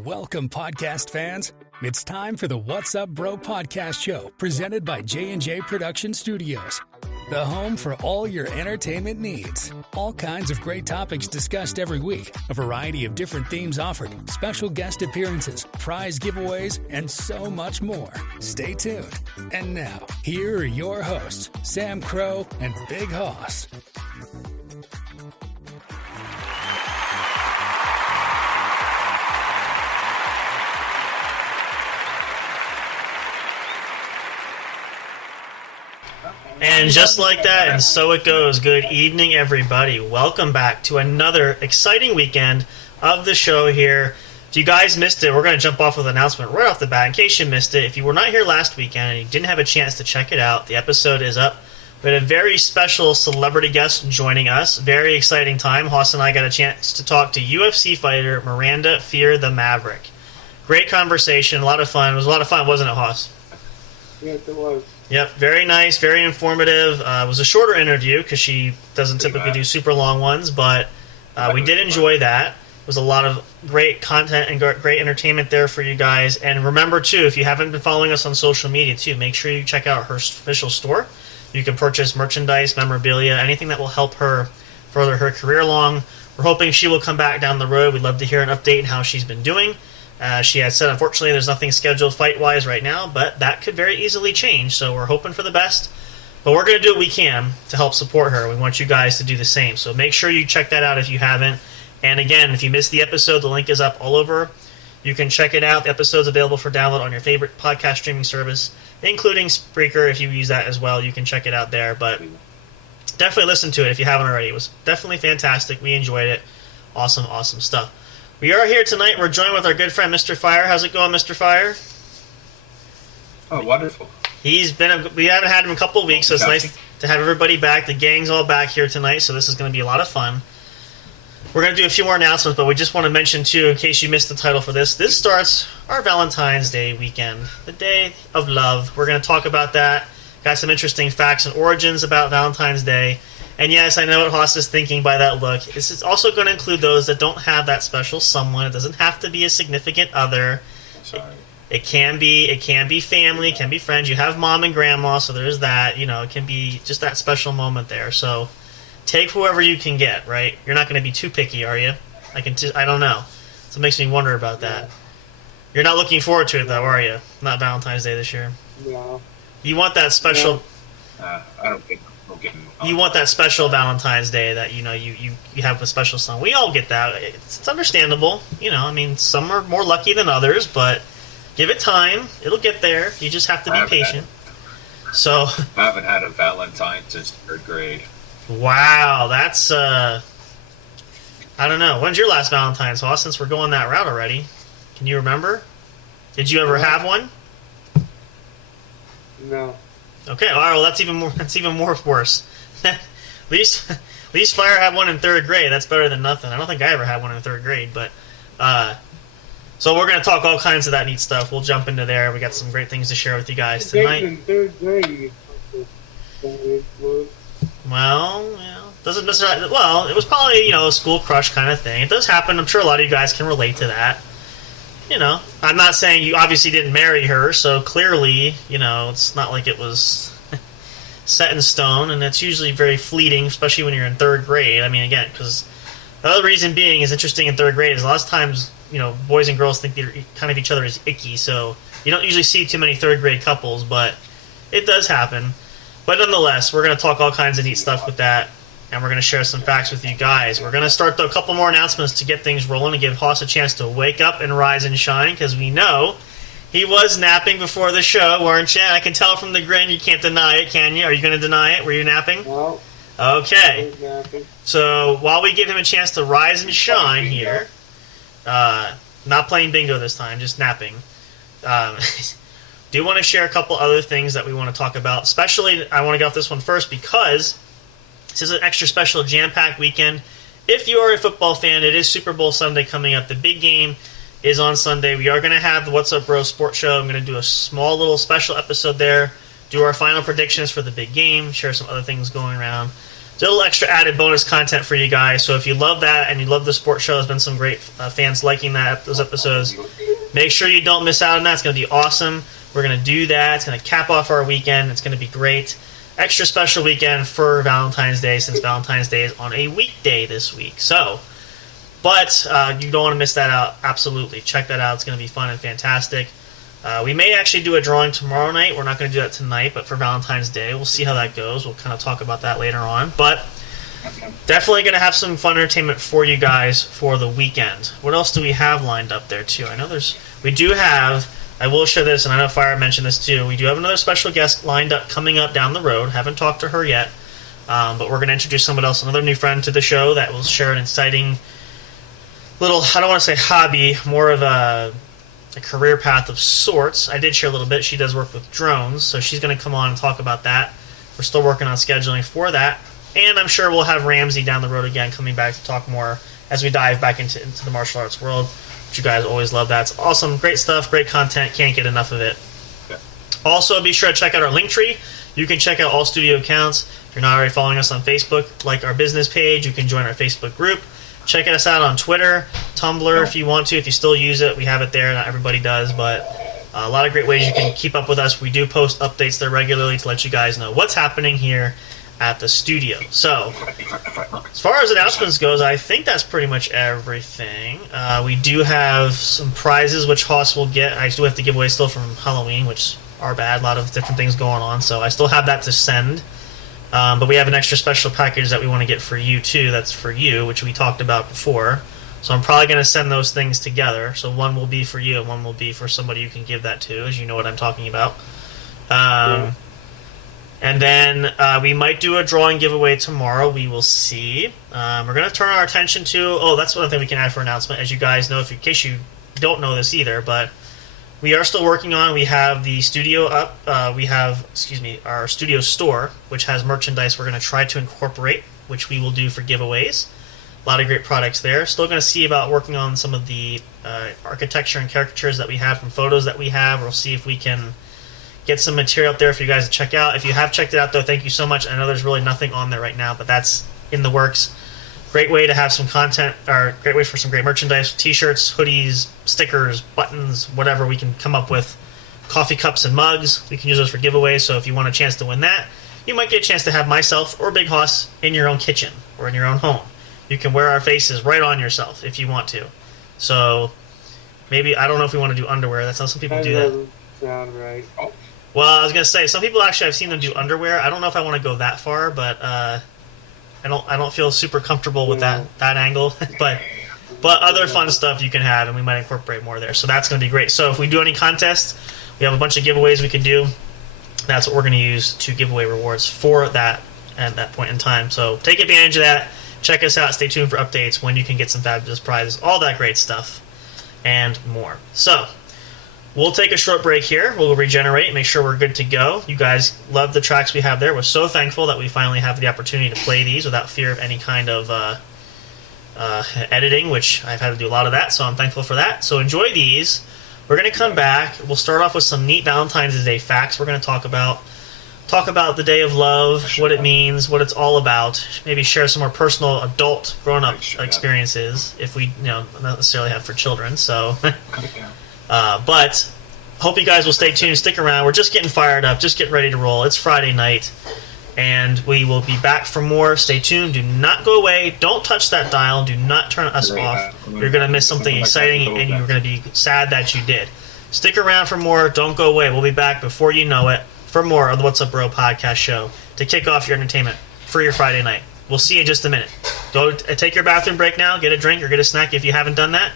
Welcome, podcast fans. It's time for the What's Up Bro podcast show presented by J&J Production Studios, the home for all your entertainment needs. All kinds of great topics discussed every week, a variety of different themes offered, special guest appearances, prize giveaways, and so much more. Stay tuned. And now, here are your hosts, Sam Crow and Big Hoss. And just like that, and so it goes. Good evening, everybody. Welcome back to another exciting weekend of the show here. If you guys missed it, we're going to jump off with an announcement right off the bat. In case you missed it, if you were not here last weekend and you didn't have a chance to check it out, the episode is up. We had a very special celebrity guest joining us. Very exciting time. Hoss and I got a chance to talk to UFC fighter Miranda Fear the Maverick. Great conversation, a lot of fun. It was a lot of fun, wasn't it, Hoss? Yes, it was. Yep, very nice, very informative. It was a shorter interview because she doesn't typically do super long ones, but we did enjoy that. It was a lot of great content and great entertainment there for you guys. And remember, too, if you haven't been following us on social media, too, make sure you check out her official store. You can purchase merchandise, memorabilia, anything that will help her further her career along. We're hoping she will come back down the road. We'd love to hear an update on how she's been doing. She had said, unfortunately, there's nothing scheduled fight-wise right now, but that could very easily change, so we're hoping for the best. But we're going to do what we can to help support her. We want you guys to do the same, so make sure you check that out if you haven't. And again, if you missed the episode, the link is up all over. You can check it out. The episode's available for download on your favorite podcast streaming service, including Spreaker. If you use that as well, you can check it out there. But definitely listen to it if you haven't already. It was definitely fantastic. We enjoyed it. Awesome, awesome stuff. We are here tonight. We're joined with our good friend, Mr. Fire. How's it going, Mr. Fire? Oh, wonderful. We haven't had him in a couple of weeks, so it's nice to have everybody back. The gang's all back here tonight, so this is going to be a lot of fun. We're going to do a few more announcements, but we just want to mention, too, in case you missed the title for this, this starts our Valentine's Day weekend, the Day of Love. We're going to talk about that. Got some interesting facts and origins about Valentine's Day. And yes, I know what Hoss is thinking by that look. This is also going to include those that don't have that special someone. It doesn't have to be a significant other. Sorry. It can be family, it can be friends. You have mom and grandma, so there's that. You know, it can be just that special moment there. So take whoever you can get, right? You're not going to be too picky, are you? I don't know. So it makes me wonder about that. You're not looking forward to it, though, are you? Not Valentine's Day this year. No. You want that special... I don't think we'll get... You want that special Valentine's Day that, you know, you have a special song. We all get that. It's understandable. You know, I mean, some are more lucky than others, but give it time. It'll get there. You just have to be patient. So... I haven't had a Valentine since 3rd grade. Wow, that's, I don't know. When's your last Valentine's, Hoss, since we're going that route already? Can you remember? Did you ever have one? No. Okay, all right, well, that's even more worse. at least Fire had one in 3rd grade. That's better than nothing. I don't think I ever had one in 3rd grade, but so we're going to talk all kinds of that neat stuff. We'll jump into there. We got some great things to share with you guys tonight. In 3rd grade. Well, doesn't necessarily. Well, it was probably, you know, a school crush kind of thing. It does happen. I'm sure a lot of you guys can relate to that. You know, I'm not saying you obviously didn't marry her, so clearly, you know, it's not like it was set in stone, and it's usually very fleeting, especially when you're in 3rd grade. I mean, again, because the other reason being is interesting in 3rd grade is a lot of times, you know, boys and girls think they're kind of each other is icky, so you don't usually see too many 3rd grade couples, but it does happen. But nonetheless, we're going to talk all kinds of neat stuff with that, and we're going to share some facts with you guys. We're going to start a couple more announcements to get things rolling and give Hoss a chance to wake up and rise and shine, because we know he was napping before the show, weren't you? I can tell from the grin you can't deny it, can you? Are you going to deny it? Were you napping? No. Okay. I was napping. So while we give him a chance to rise and shine here, not playing bingo this time, just napping. Do want to share a couple other things that we want to talk about. Especially, I want to get off this one first because this is an extra special jam-packed weekend. If you are a football fan, it is Super Bowl Sunday coming up. The big game is on Sunday. We are going to have the What's Up Bro Sports Show. I'm going to do a small little special episode there, do our final predictions for the big game, share some other things going around. a little extra added bonus content for you guys. So if you love that and you love the sports show, there's been some great fans liking those episodes. Make sure you don't miss out on that. It's going to be awesome. We're going to do that. It's going to cap off our weekend. It's going to be great. Extra special weekend for Valentine's Day, since Valentine's Day is on a weekday this week. So, but you don't want to miss that out. Absolutely. Check that out. It's going to be fun and fantastic. We may actually do a drawing tomorrow night. We're not going to do that tonight, but for Valentine's Day, we'll see how that goes. We'll kind of talk about that later on. But definitely going to have some fun entertainment for you guys for the weekend. What else do we have lined up there, too? I know we do have, I will share this, and I know Fire mentioned this, too. We do have another special guest lined up coming up down the road. Haven't talked to her yet, but we're going to introduce someone else, another new friend to the show that will share an exciting little, I don't want to say hobby, more of a career path of sorts. I did share a little bit. She does work with drones, so she's going to come on and talk about that. We're still working on scheduling for that, and I'm sure we'll have Ramsey down the road again, coming back to talk more as we dive back into the martial arts world, which you guys always love. That's awesome. Great stuff, great content. Can't get enough of it. Yeah. Also, be sure to check out our Linktree. You can check out all studio accounts. If you're not already following us on Facebook, like our business page, you can join our Facebook group. Check us out on Twitter, Tumblr if you want to. If you still use it, we have it there. Not everybody does, but a lot of great ways you can keep up with us. We do post updates there regularly to let you guys know what's happening here at the studio. So, as far as announcements goes, I think that's pretty much everything. We do have some prizes which Haas will get. I do have to give away still from Halloween, which are bad. A lot of different things going on, so I still have that to send. But we have an extra special package that we want to get for you, too. That's for you, which we talked about before. So I'm probably going to send those things together. So one will be for you, and one will be for somebody you can give that to, as you know what I'm talking about. And then we might do a drawing giveaway tomorrow. We will see. We're going to turn our attention to... Oh, that's one thing we can add for announcement. As you guys know, in case you don't know this either, but... We are still working on. We have the studio up. We have, our studio store, which has merchandise we're going to try to incorporate, which we will do for giveaways. A lot of great products there. Still going to see about working on some of the architecture and caricatures that we have from photos that we have. We'll see if we can get some material up there for you guys to check out. If you have checked it out, though, thank you so much. I know there's really nothing on there right now, but that's in the works. Great way to have some content, or great way for some great merchandise, t-shirts, hoodies, stickers, buttons, whatever we can come up with. Coffee cups and mugs, we can use those for giveaways, so if you want a chance to win that, you might get a chance to have myself or Big Hoss in your own kitchen or in your own home. You can wear our faces right on yourself if you want to. So, maybe, I don't know if we want to do underwear, that's how some people do that. Doesn't sound right. Well, I was going to say, some people actually, I've seen them do underwear. I don't know if I want to go that far, but I don't feel super comfortable with that angle, but other fun stuff you can have, and we might incorporate more there. So that's going to be great. So if we do any contests, we have a bunch of giveaways we can do. That's what we're going to use to give away rewards for that at that point in time. So take advantage of that. Check us out. Stay tuned for updates when you can get some fabulous prizes, all that great stuff, and more. So we'll take a short break here. We'll regenerate, make sure we're good to go. You guys love the tracks we have there. We're so thankful that we finally have the opportunity to play these without fear of any kind of editing, which I've had to do a lot of that, so I'm thankful for that. So enjoy these. We're going to come back. We'll start off with some neat Valentine's Day facts we're going to talk about. Talk about the Day of Love, what it means, what it's all about. Maybe share some more personal, adult, grown-up experiences, if we, not necessarily have for children, so... But hope you guys will stay tuned, stick around. We're just getting fired up, just getting ready to roll. It's Friday night, and we will be back for more. Stay tuned. Do not go away. Don't touch that dial. Do not turn us off. You're going to miss something exciting, and you're going to be sad that you did. Stick around for more. Don't go away. We'll be back before you know it for more of the What's Up Bro podcast show to kick off your entertainment for your Friday night. We'll see you in just a minute. Go take your bathroom break now. Get a drink or get a snack if you haven't done that.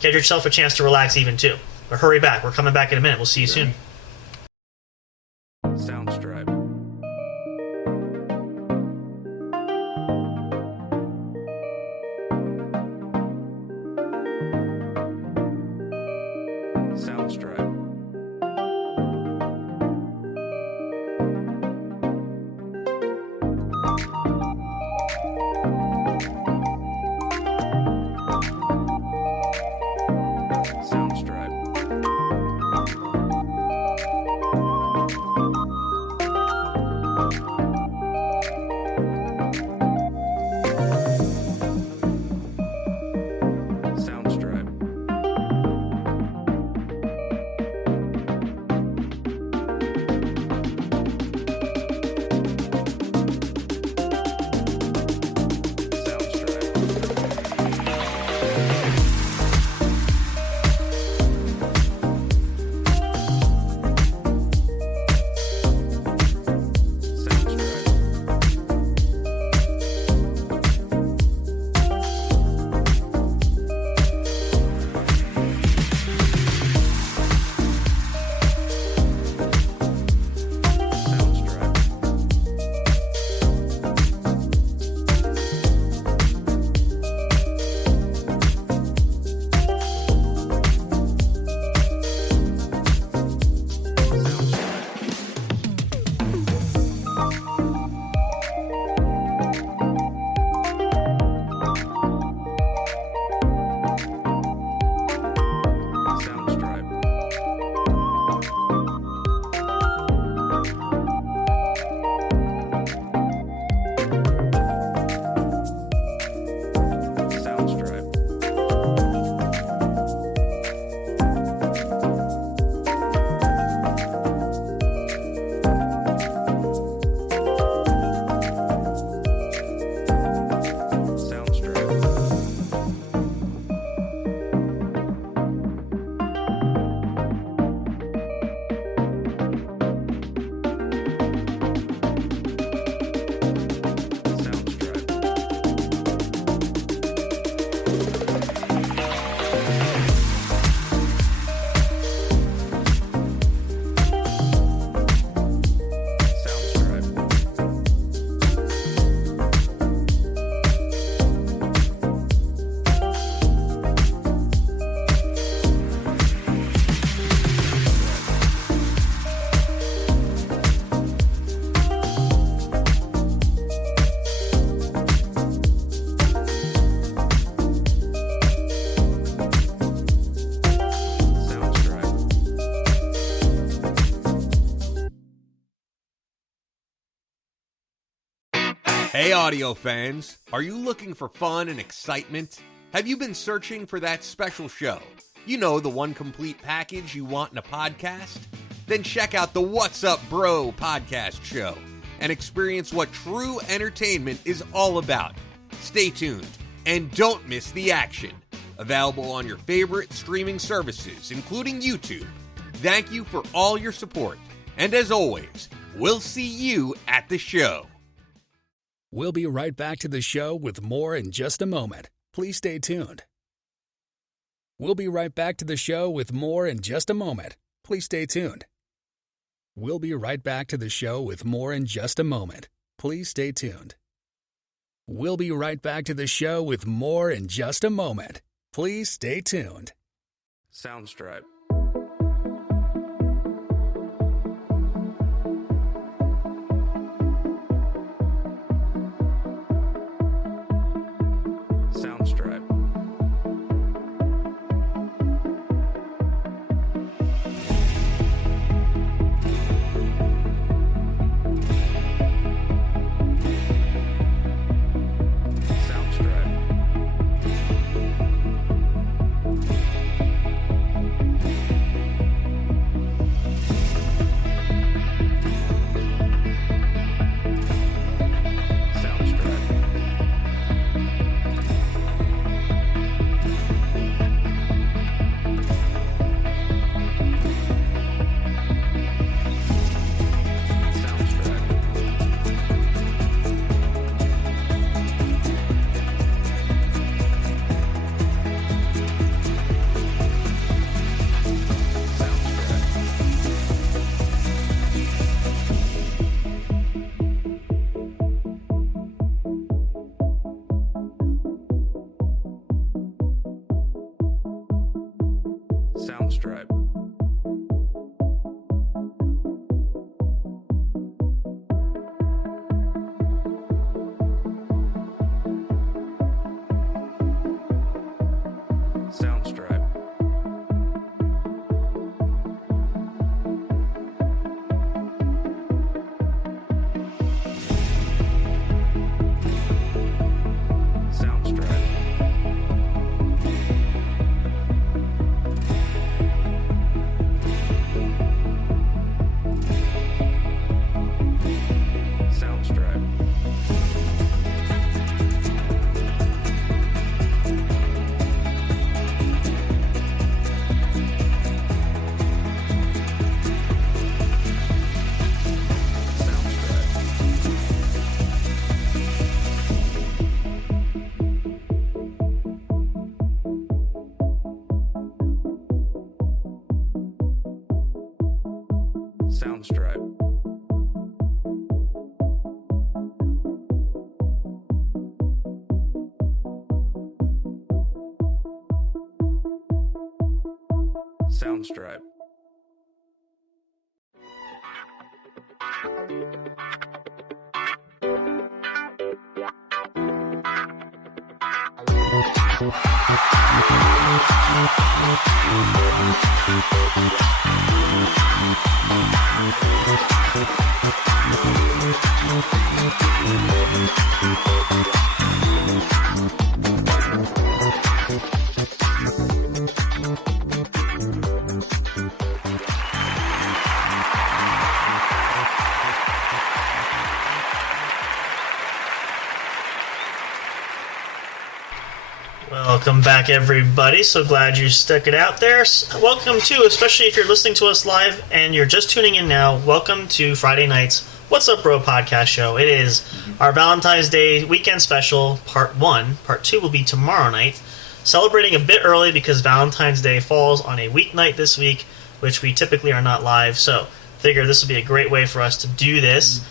Get yourself a chance to relax even too. But hurry back. We're coming back in a minute. We'll see you soon. Soundstripe. Soundstripe. Soundstripe. Hey audio fans, are you looking for fun and excitement? Have you been searching for that special show? You know, the one complete package you want in a podcast? Then check out the What's Up Bro podcast show and experience what true entertainment is all about. Stay tuned and don't miss the action. Available on your favorite streaming services, including YouTube. Thank you for all your support. And as always, we'll see you at the show. We'll be right back to the show with more in just a moment. Please stay tuned. We'll be right back to the show with more in just a moment. Please stay tuned. We'll be right back to the show with more in just a moment. Please stay tuned. We'll be right back to the show with more in just a moment. Please stay tuned. Soundstripe. Soundstripe. Soundstripe. Soundstripe. Soundstripe. Soundstripe. Soundstripe. Soundstripe. Welcome back, everybody. So glad you stuck it out there. Welcome to, especially if you're listening to us live and you're just tuning in now, welcome to Friday night's What's Up Bro podcast show. It is our Valentine's Day weekend special, part 1. Part 2 will be tomorrow night. Celebrating a bit early because Valentine's Day falls on a weeknight this week, which we typically are not live. So figure this would be a great way for us to do this.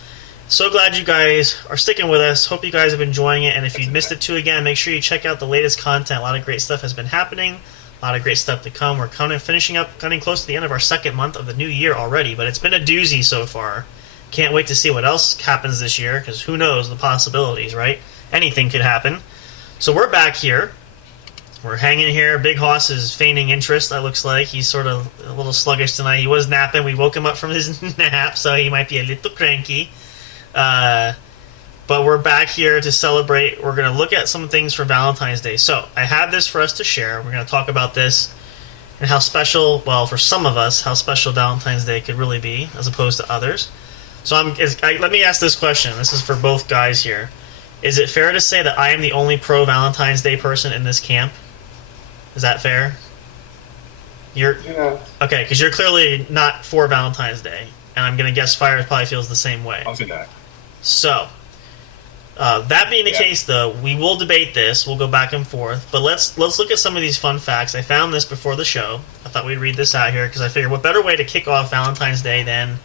So glad you guys are sticking with us. Hope you guys have been enjoying it. And if you missed it too, again, make sure you check out the latest content. A lot of great stuff has been happening. A lot of great stuff to come. We're finishing up, cutting close to the end of our second month of the new year already. But it's been a doozy so far. Can't wait to see what else happens this year, because who knows the possibilities, right? Anything could happen. So we're back here. We're hanging here. Big Hoss is feigning interest, it looks like. He's sort of a little sluggish tonight. He was napping. We woke him up from his nap, so he might be a little cranky. but we're back here to celebrate. We're going to look at some things for Valentine's Day. So I have this for us to share. We're going to talk about this and how special, well, for some of us, how special Valentine's Day could really be as opposed to others. So let me ask this question. This is for both guys here. Is it fair to say that I am the only pro-Valentine's Day person in this camp? Is that fair? Yeah. Okay, because you're clearly not for Valentine's Day, and I'm going to guess Fire probably feels the same way. I'll do that. So, that being the case, though, we will debate this. We'll go back and forth. But let's look at some of these fun facts. I found this before the show. I thought we'd read this out here because I figured what better way to kick off Valentine's Day than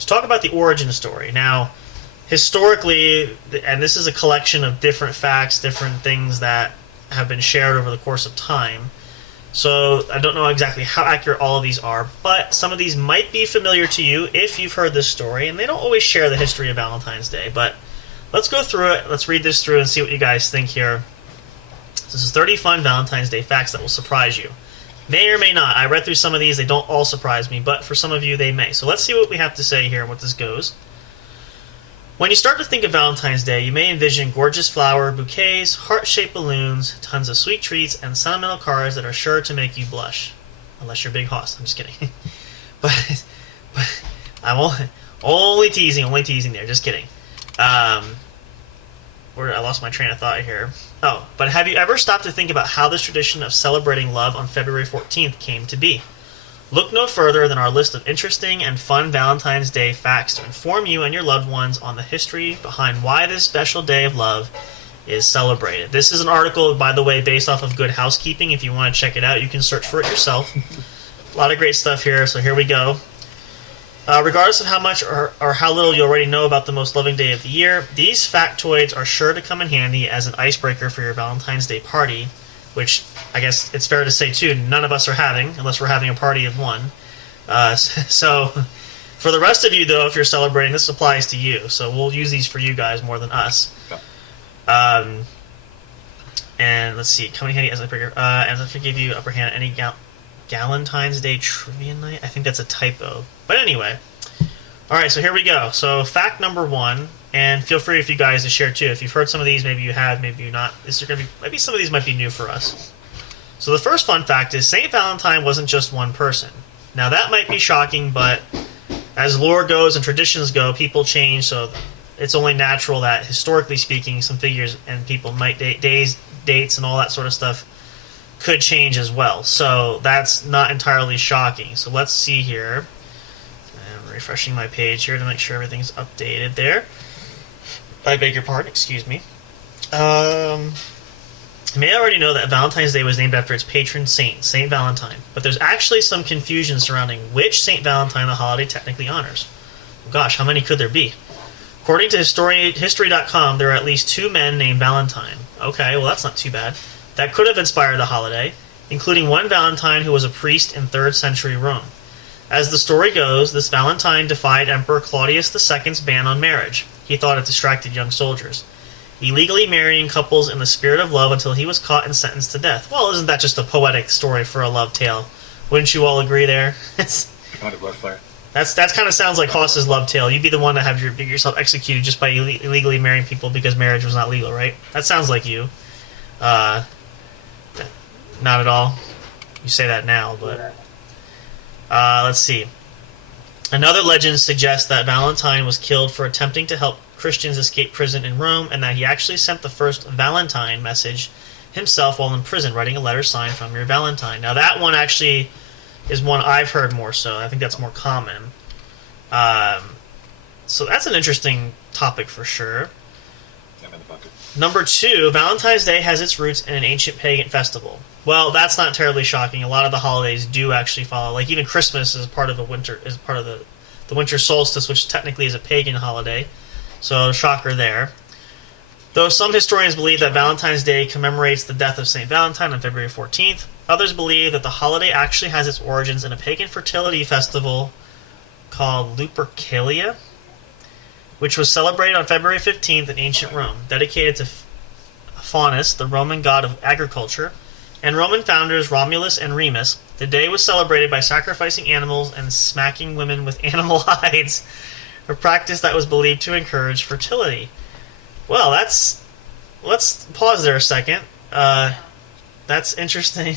to talk about the origin story. Now, historically, and this is a collection of different facts, different things that have been shared over the course of time. So I don't know exactly how accurate all of these are, but some of these might be familiar to you if you've heard this story, and they don't always share the history of Valentine's Day. But let's go through it. Let's read this through and see what you guys think here. This is 30 fun Valentine's Day facts that will surprise you. May or may not. I read through some of these. They don't all surprise me, but for some of you, they may. So let's see what we have to say here and what this goes. When you start to think of Valentine's Day, you may envision gorgeous flower bouquets, heart-shaped balloons, tons of sweet treats, and sentimental cards that are sure to make you blush. Unless you're Big Hoss. I'm just kidding. but I'm only teasing there. Just kidding. I lost my train of thought here. Oh, but have you ever stopped to think about how this tradition of celebrating love on February 14th came to be? Look no further than our list of interesting and fun Valentine's Day facts to inform you and your loved ones on the history behind why this special day of love is celebrated. This is an article, by the way, based off of Good Housekeeping. If you want to check it out, you can search for it yourself. A lot of great stuff here, so here we go. Regardless of how much or how little you already know about the most loving day of the year, these factoids are sure to come in handy as an icebreaker for your Valentine's Day party, which I guess it's fair to say, too, none of us are having, unless we're having a party of one. So for the rest of you, though, if you're celebrating, this applies to you. So we'll use these for you guys more than us. And let's see, coming in handy as an icebreaker. And if I give you upper hand at any Galentine's Day trivia night? I think that's a typo. But anyway. Alright, so here we go. So fact number 1, and feel free if you guys to share too. If you've heard some of these, maybe you have, maybe you not. Maybe some of these might be new for us. So the first fun fact is St. Valentine wasn't just one person. Now that might be shocking, but as lore goes and traditions go, people change, so it's only natural that, historically speaking, some figures and people might dates and all that sort of stuff could change as well. So that's not entirely shocking. So let's see here. I'm refreshing my page here to make sure everything's updated there. I beg your pardon, excuse me. You may already know that Valentine's Day was named after its patron saint, St. Valentine, but there's actually some confusion surrounding which St. Valentine the holiday technically honors. Well, gosh, how many could there be? According to History.com, there are at least 2 men named Valentine. Okay, well that's not too bad. That could have inspired the holiday, including one Valentine who was a priest in 3rd century Rome. As the story goes, this Valentine defied Emperor Claudius II's ban on marriage. He thought it distracted young soldiers, illegally marrying couples in the spirit of love until he was caught and sentenced to death. Well, isn't that just a poetic story for a love tale? Wouldn't you all agree there? That's kind of sounds like Hoss's love tale. You'd be the one to have yourself executed just by illegally marrying people because marriage was not legal, right? That sounds like you. Not at all. You say that now, but... let's see. Another legend suggests that Valentine was killed for attempting to help Christians escape prison in Rome, and that he actually sent the first Valentine message himself while in prison, writing a letter signed "From Your Valentine." Now that one actually is one I've heard more so. I think that's more common. So that's an interesting topic for sure. Number 2, Valentine's Day has its roots in an ancient pagan festival. Well, that's not terribly shocking. A lot of the holidays do actually follow. Like even Christmas is part of the winter solstice, which technically is a pagan holiday. So shocker there. Though some historians believe that Valentine's Day commemorates the death of St. Valentine on February 14th, others believe that the holiday actually has its origins in a pagan fertility festival called Lupercalia, which was celebrated on February 15th in ancient Rome, dedicated to Faunus, the Roman god of agriculture, and Roman founders Romulus and Remus. The day was celebrated by sacrificing animals and smacking women with animal hides, a practice that was believed to encourage fertility. Well, let's pause there a second. That's interesting.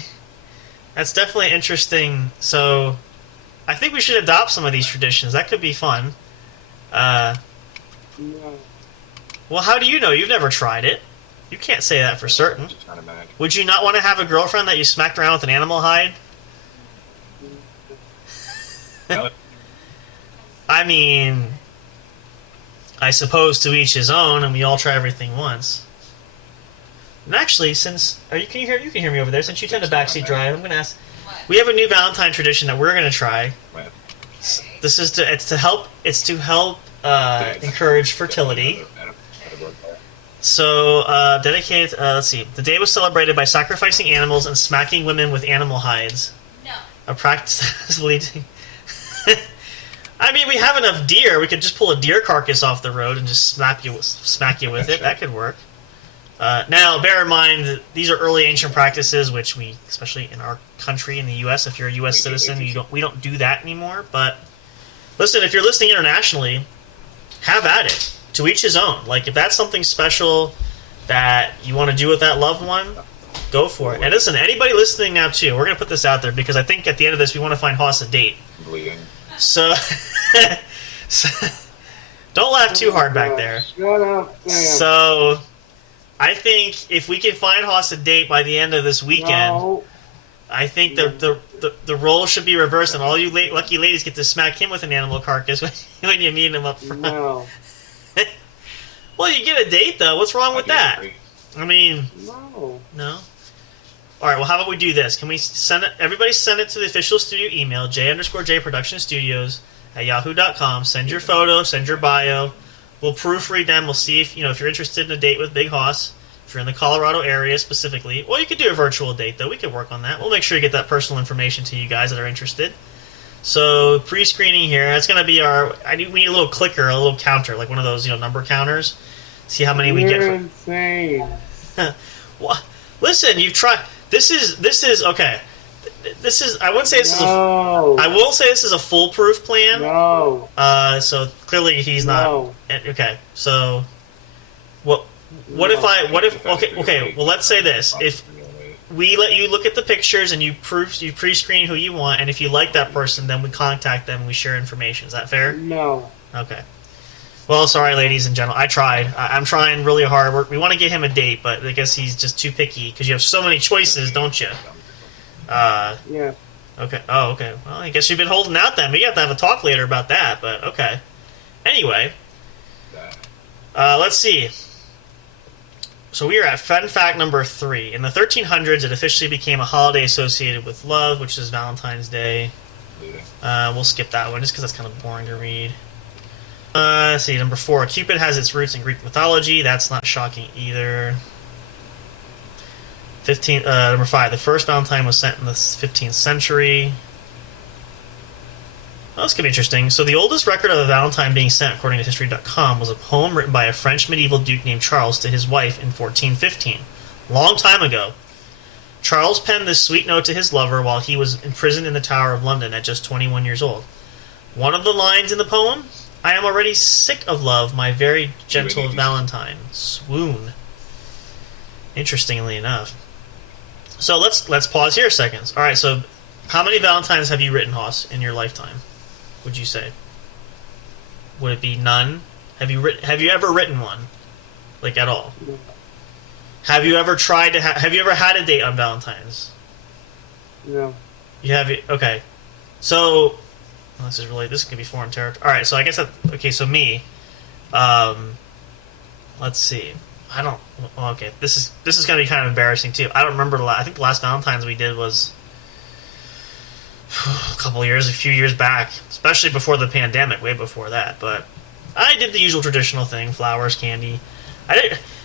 That's definitely interesting. So, I think we should adopt some of these traditions. That could be fun. No. Well, how do you know? You've never tried it. You can't say that for certain. Just trying to imagine. Would you not want to have a girlfriend that you smacked around with an animal hide? No, I mean, I suppose to each his own, and we all try everything once. And actually, since you can hear me over there. Since you tend to backseat drive, I'm going to ask. We have a new Valentine tradition that we're going to try. well, This is to help encourage fertility. So, dedicated. Let's see. The day was celebrated by sacrificing animals and smacking women with animal hides. No. A practice that is leading. I mean, we have enough deer. We could just pull a deer carcass off the road and just smack you with it. That could work. Now, bear in mind that these are early ancient practices, which we, especially in our country, in the U.S., if you're a U.S. citizen, we don't do that anymore. But listen, if you're listening internationally, have at it. To each his own. Like, if that's something special that you want to do with that loved one, go for it. And listen, anybody listening now, too, we're going to put this out there because I think at the end of this, we want to find Haas a date. bleeding. So, don't laugh too hard back there. Shut up, Sam. So, I think if we can find Haas a date by the end of this weekend, No. I think the role should be reversed, and all you lucky ladies get to smack him with an animal carcass when you meet him up front. No. Well, you get a date, though. What's wrong with that? I mean, No. no? All right, well, how about we do this? Can we send it? Everybody send it to the official studio email, J_J Production Studios at yahoo.com. Send your photo, send your bio. We'll proofread them. We'll see if you're interested in a date with Big Hoss. If you're in the Colorado area specifically. Well, you could do a virtual date, though. We could work on that. We'll make sure you get that personal information to you guys that are interested. So, pre-screening here. That's going to be we need a little clicker, a little counter, like one of those, number counters. See how many we get. You're insane. Well, listen, you've tried. This is okay. This is. I wouldn't say this is. No. I won't say this is a foolproof plan. No. So clearly he's not. No. Okay. So, what if? Okay. Well, let's say this. If we let you look at the pictures and you pre-screen who you want, and if you like that person, then we contact them and we share information. Is that fair? No. Okay. Well, sorry, ladies and gentlemen. I tried. I'm trying really hard. We want to get him a date, but I guess he's just too picky because you have so many choices, don't you? Yeah. Okay. Oh, okay. Well, I guess you've been holding out then. We have to have a talk later about that, but okay. Anyway, let's see. So we are at fun fact number 3. In the 1300s, it officially became a holiday associated with love, which is Valentine's Day. We'll skip that one just because that's kind of boring to read. Let's see, number 4. Cupid has its roots in Greek mythology. That's not shocking either. Number 5. The first Valentine was sent in the 15th century. Well, this could be interesting. So the oldest record of a Valentine being sent, according to History.com, was a poem written by a French medieval duke named Charles to his wife in 1415. Long time ago. Charles penned this sweet note to his lover while he was imprisoned in the Tower of London at just 21 years old. One of the lines in the poem, "I am already sick of love, my very gentle Valentine. Swoon." Interestingly enough. So let's pause here a second. All right, so how many Valentines have you written, Hoss, in your lifetime? Would you say? Would it be none? Have you ever written one, like at all? Have you ever tried to? Have you ever had a date on Valentine's? No. You have. Okay, so this is gonna be foreign territory. All right, so I guess okay. So me, let's see. I don't. Okay, this is gonna be kind of embarrassing too. I don't remember I think the last Valentine's we did was a few years back, especially before the pandemic, way before that. But I did the usual traditional thing: flowers, candy.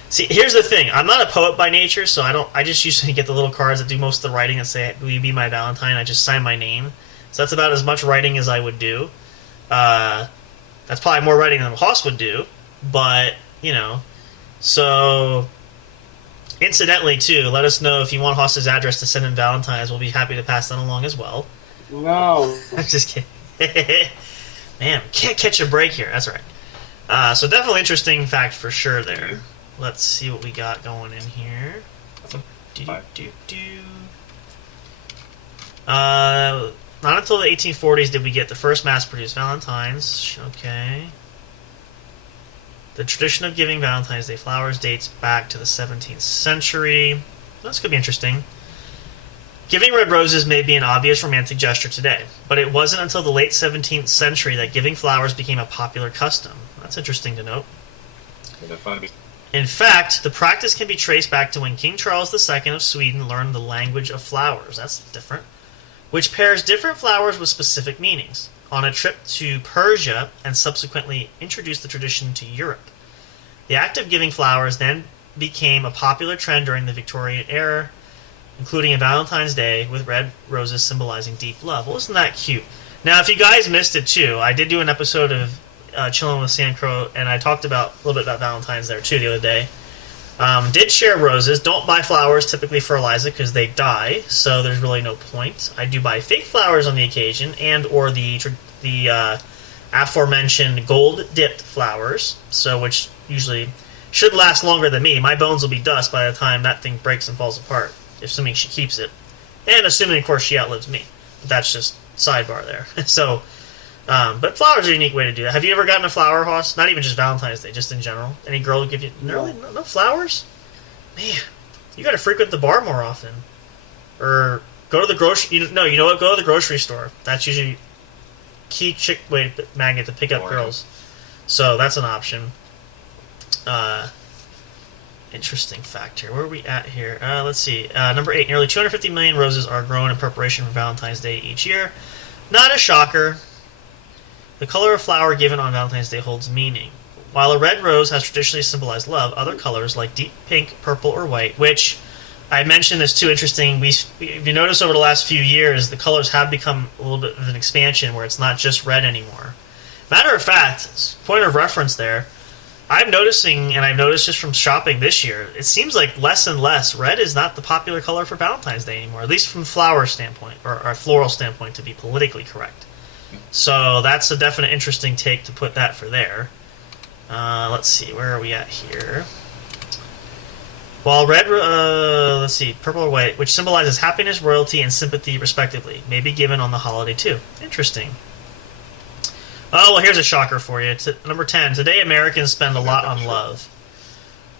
See, here's the thing: I'm not a poet by nature, so I just usually get the little cards that do most of the writing and say, "Will you be my Valentine?" I just sign my name. So that's about as much writing as I would do. That's probably more writing than Hoss would do, but So, incidentally, too, let us know if you want Hoss's address to send in Valentine's. We'll be happy to pass that along as well. No. I'm just kidding. Man, can't catch a break here. That's right. So definitely interesting fact for sure there. Let's see what we got going in here. Not until the 1840s did we get the first mass-produced Valentines. Okay. The tradition of giving Valentine's Day flowers dates back to the 17th century. That's going to be interesting. Giving red roses may be an obvious romantic gesture today, but it wasn't until the late 17th century that giving flowers became a popular custom. That's interesting to note. In fact, the practice can be traced back to when King Charles II of Sweden learned the language of flowers. That's different. Which pairs different flowers with specific meanings, on a trip to Persia and subsequently introduced the tradition to Europe. The act of giving flowers then became a popular trend during the Victorian era, including a Valentine's Day with red roses symbolizing deep love. Well, isn't that cute? Now, if you guys missed it too, I did do an episode of Chilling with Sam Crow, and I talked about a little bit about Valentine's there too the other day. Did share roses. Don't buy flowers typically for Eliza because they die, so there's really no point. I do buy fake flowers on the occasion, and or the aforementioned gold-dipped flowers, so which usually should last longer than me. My bones will be dust by the time that thing breaks and falls apart, assuming she keeps it, and assuming, of course, she outlives me. But that's just sidebar there. So, but flowers are a unique way to do that. Have you ever gotten a flower, Hoss? Not even just Valentine's Day, just in general. Any girl would give you no flowers? Man, you got to frequent the bar more often, or go to the grocery. You know what? Go to the grocery store. That's usually key chick magnet to pick up girls. So that's an option. Interesting fact here. Where are we at here? Let's see. Number 8. Nearly 250 million roses are grown in preparation for Valentine's Day each year. Not a shocker. The color of flower given on Valentine's Day holds meaning. While a red rose has traditionally symbolized love, other colors like deep pink, purple, or white, which I mentioned is too interesting. If you notice over the last few years, the colors have become a little bit of an expansion where it's not just red anymore. Matter of fact, point of reference there, I'm noticing, and I've noticed just from shopping this year, it seems like less and less red is not the popular color for Valentine's Day anymore, at least from a flower standpoint, or a floral standpoint, to be politically correct. So that's a definite interesting take to put that for there. Let's see, where are we at here? While red, let's see, purple or white, which symbolizes happiness, royalty, and sympathy, respectively, may be given on the holiday too. Interesting. Oh, well, here's a shocker for you. It's number 10. Today, Americans spend a lot on love.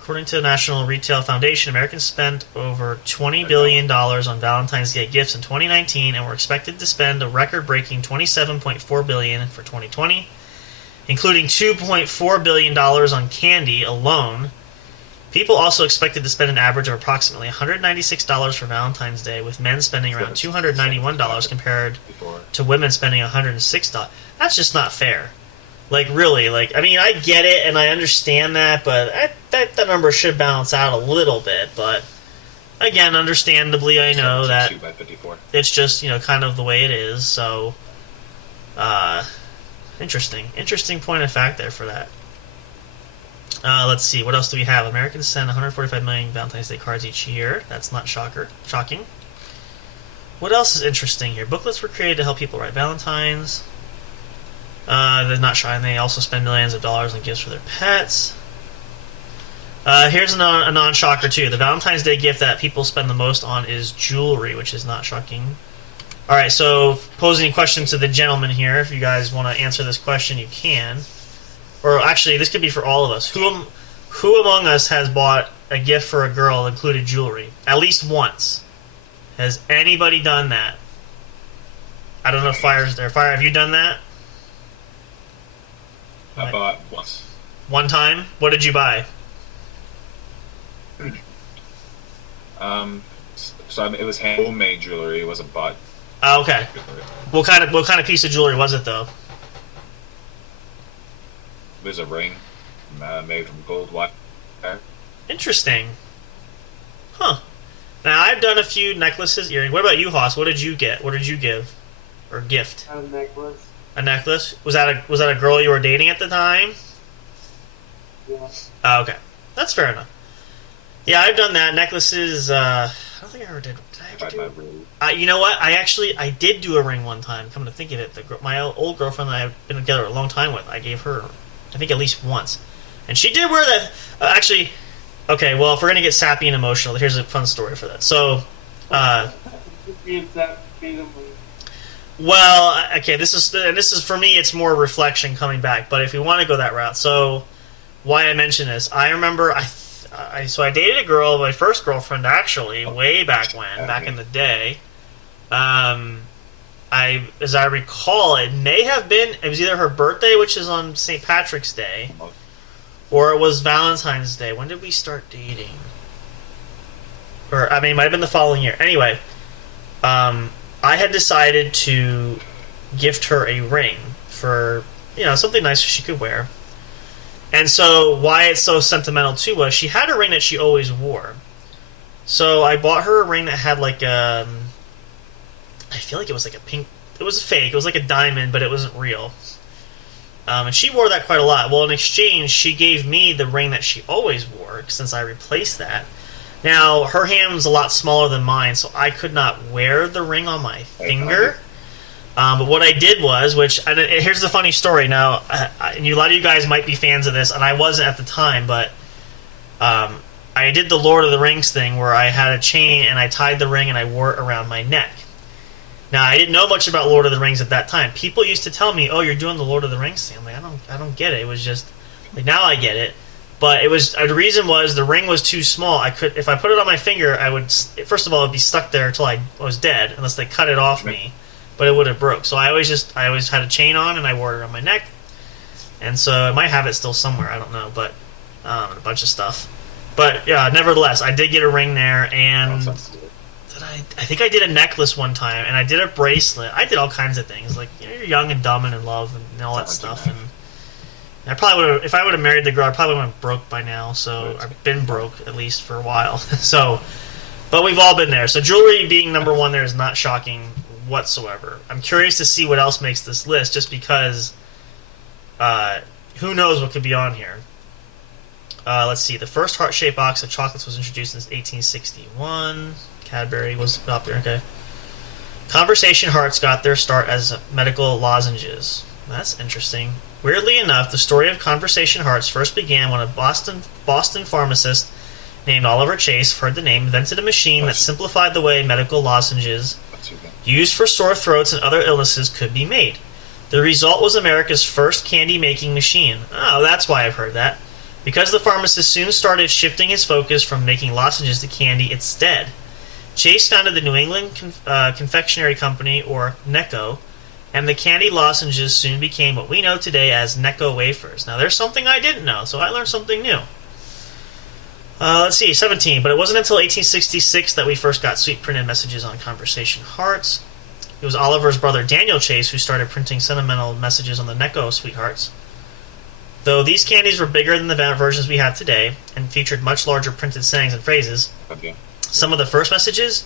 According to the National Retail Foundation, Americans spent over $20 billion on Valentine's Day gifts in 2019, and were expected to spend a record-breaking $27.4 billion for 2020, including $2.4 billion on candy alone. People also expected to spend an average of approximately $196 for Valentine's Day, with men spending around $291 compared to women spending $106. That's just not fair. Like, really, I mean, I get it and I understand that, but that number should balance out a little bit. But, again, understandably, I know that it's just, kind of the way it is. So, interesting point of fact there for that. Let's see, what else do we have? Americans send 145 million Valentine's Day cards each year. That's not shocking. What else is interesting here? Booklets were created to help people write Valentines. They're not shy, and they also spend millions of dollars on gifts for their pets. Here's a non-shocker, too. The Valentine's Day gift that people spend the most on is jewelry, which is not shocking. Alright, so posing a question to the gentleman here. If you guys want to answer this question, you can. Or actually, this could be for all of us. Who among us has bought a gift for a girl that included jewelry? At least once. Has anybody done that? I don't know if Fire's there. Fire, have you done that? I bought once. One time? What did you buy? So it was homemade jewelry. It wasn't bought. Oh, okay. What kind of piece of jewelry was it, though? It was a ring made from gold wire. Interesting. Huh. Now, I've done a few necklaces, earrings. What about you, Hoss? What did you get? What did you give? Or gift? A necklace. A necklace? Was that a girl you were dating at the time? Yeah. Oh, okay. That's fair enough. Yeah, I've done that. Necklaces, I don't think I ever did. Did I ever do? You know what? I did do a ring one time. Come to think of it, my old girlfriend that I've been together a long time with, I gave her, I think, at least once. And she did wear that. Actually, Okay, well, if we're gonna get sappy and emotional, here's a fun story for that. So, well, okay, this is for me. It's more reflection coming back. But if we want to go that route, so why I mention this, I remember I dated a girl, my first girlfriend actually, way back when, back in the day. As I recall, it was either her birthday, which is on St. Patrick's Day, or it was Valentine's Day. When did we start dating? Or, I mean, it might have been the following year. Anyway, I had decided to gift her a ring for, something nice she could wear. And so, why it's so sentimental too was she had a ring that she always wore. So I bought her a ring that had like I feel like it was like a pink. It was fake. It was like a diamond, but it wasn't real. And she wore that quite a lot. Well, in exchange, she gave me the ring that she always wore since I replaced that. Now, her hand was a lot smaller than mine, so I could not wear the ring on my finger. But what I did was, here's the funny story. Now, a lot of you guys might be fans of this, and I wasn't at the time, but I did the Lord of the Rings thing where I had a chain and I tied the ring and I wore it around my neck. Now, I didn't know much about Lord of the Rings at that time. People used to tell me, "Oh, you're doing the Lord of the Rings thing." I'm like, I don't get it. It was just like, now I get it. But it was the reason was the ring was too small. If I put it on my finger, I would first of all it'd be stuck there until I was dead, unless they cut it off me. But it would have broke. So I always had a chain on and I wore it around my neck. And so I might have it still somewhere. I don't know, but a bunch of stuff. But yeah, nevertheless, I did get a ring there, and I think I did a necklace one time, and I did a bracelet. I did all kinds of things. Like, you're young and dumb and in love and all that stuff. And I probably would have, if I would have married the girl, I probably would have been broke by now. So I've been broke at least for a while. So, but we've all been there. So jewelry being number one there is not shocking whatsoever. I'm curious to see what else makes this list, just because who knows what could be on here. Let's see. The first heart-shaped box of chocolates was introduced in 1861. Cadbury was up there. Okay. Conversation hearts got their start as medical lozenges. That's interesting. Weirdly enough, the story of conversation hearts first began when a Boston pharmacist named Oliver Chase, heard the name, invented a machine that simplified the way medical lozenges used for sore throats and other illnesses could be made. The result was America's first candy-making machine. Oh, that's why I've heard that. Because the pharmacist soon started shifting his focus from making lozenges to candy instead. Chase founded the New England Confectionery Company, or Necco, and the candy lozenges soon became what we know today as Necco wafers. Now, there's something I didn't know, so I learned something new. Let's see, 17. But it wasn't until 1866 that we first got sweet printed messages on conversation hearts. It was Oliver's brother Daniel Chase who started printing sentimental messages on the Necco sweethearts. Though these candies were bigger than the versions we have today and featured much larger printed sayings and phrases, some of the first messages,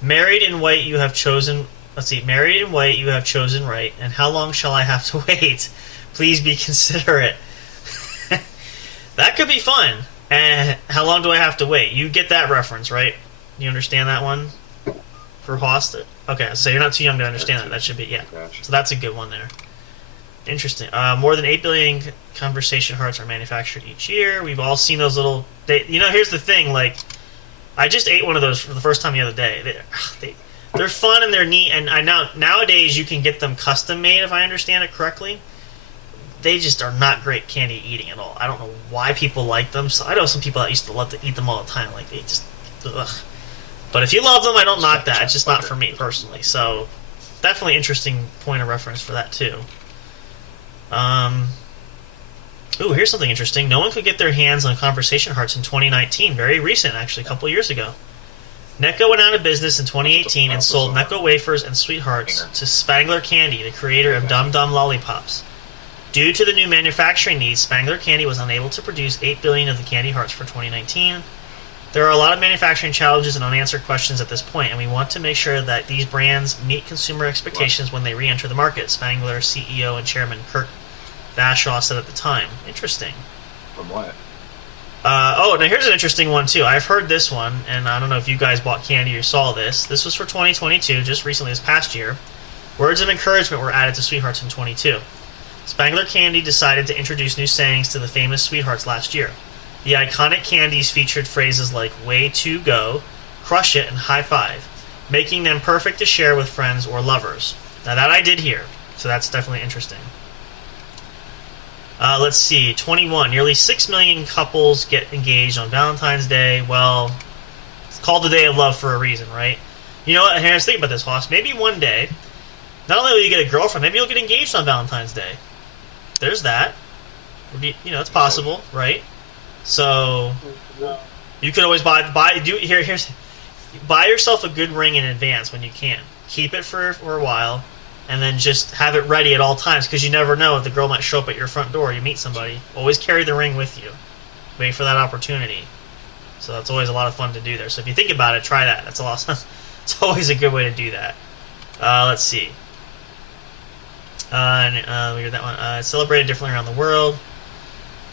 married in white you have chosen, married in white you have chosen right, and how long shall I have to wait? Please be considerate. That could be fun. And how long do I have to wait? You get that reference, right? You understand that one? For Host? Okay, so you're not too young to understand that. That should be, yeah. So that's a good one there. Interesting. More than 8 billion conversation hearts are manufactured each year. We've all seen those little... here's the thing, like... I just ate one of those for the first time the other day. They're fun and they're neat, and I know nowadays you can get them custom made, if I understand it correctly. They just are not great candy eating at all. I don't know why people like them. So I know some people that used to love to eat them all the time. Like, they just... Ugh. But if you love them, I don't knock that. It's just not for me, personally. So, definitely interesting point of reference for that, too. Ooh, here's something interesting. No one could get their hands on conversation hearts in 2019. Very recent, actually, a couple years ago. Necco went out of business in 2018 and sold Necco wafers and sweethearts to Spangler Candy, the creator of Dum Dum Lollipops. Due to the new manufacturing needs, Spangler Candy was unable to produce 8 billion of the candy hearts for 2019. There are a lot of manufacturing challenges and unanswered questions at this point, and we want to make sure that these brands meet consumer expectations when they re-enter the market, Spangler CEO and Chairman Kirk Vashaw said at the time. Interesting. From what? Now here's an interesting one, too. I've heard this one, and I don't know if you guys bought candy or saw this. This was for 2022, just recently this past year. Words of encouragement were added to Sweethearts in 22. Spangler Candy decided to introduce new sayings to the famous Sweethearts last year. The iconic candies featured phrases like way to go, crush it, and high five, making them perfect to share with friends or lovers. Now that I did hear, so that's definitely interesting. Let's see, 21. Nearly 6 million couples get engaged on Valentine's Day. Well, it's called the Day of Love for a reason, right? You know what? Here, let's think about this, Hoss. Maybe one day, not only will you get a girlfriend, maybe you'll get engaged on Valentine's Day. There's that. It's possible, right? So you could always buy yourself a good ring in advance when you can. Keep it for a while, and then just have it ready at all times, because you never know if the girl might show up at your front door. You meet somebody. Always carry the ring with you. Wait for that opportunity. So that's always a lot of fun to do there. So if you think about it, try that. That's a lot. It's always a good way to do that. Let's see. We heard that one. It's celebrated differently around the world.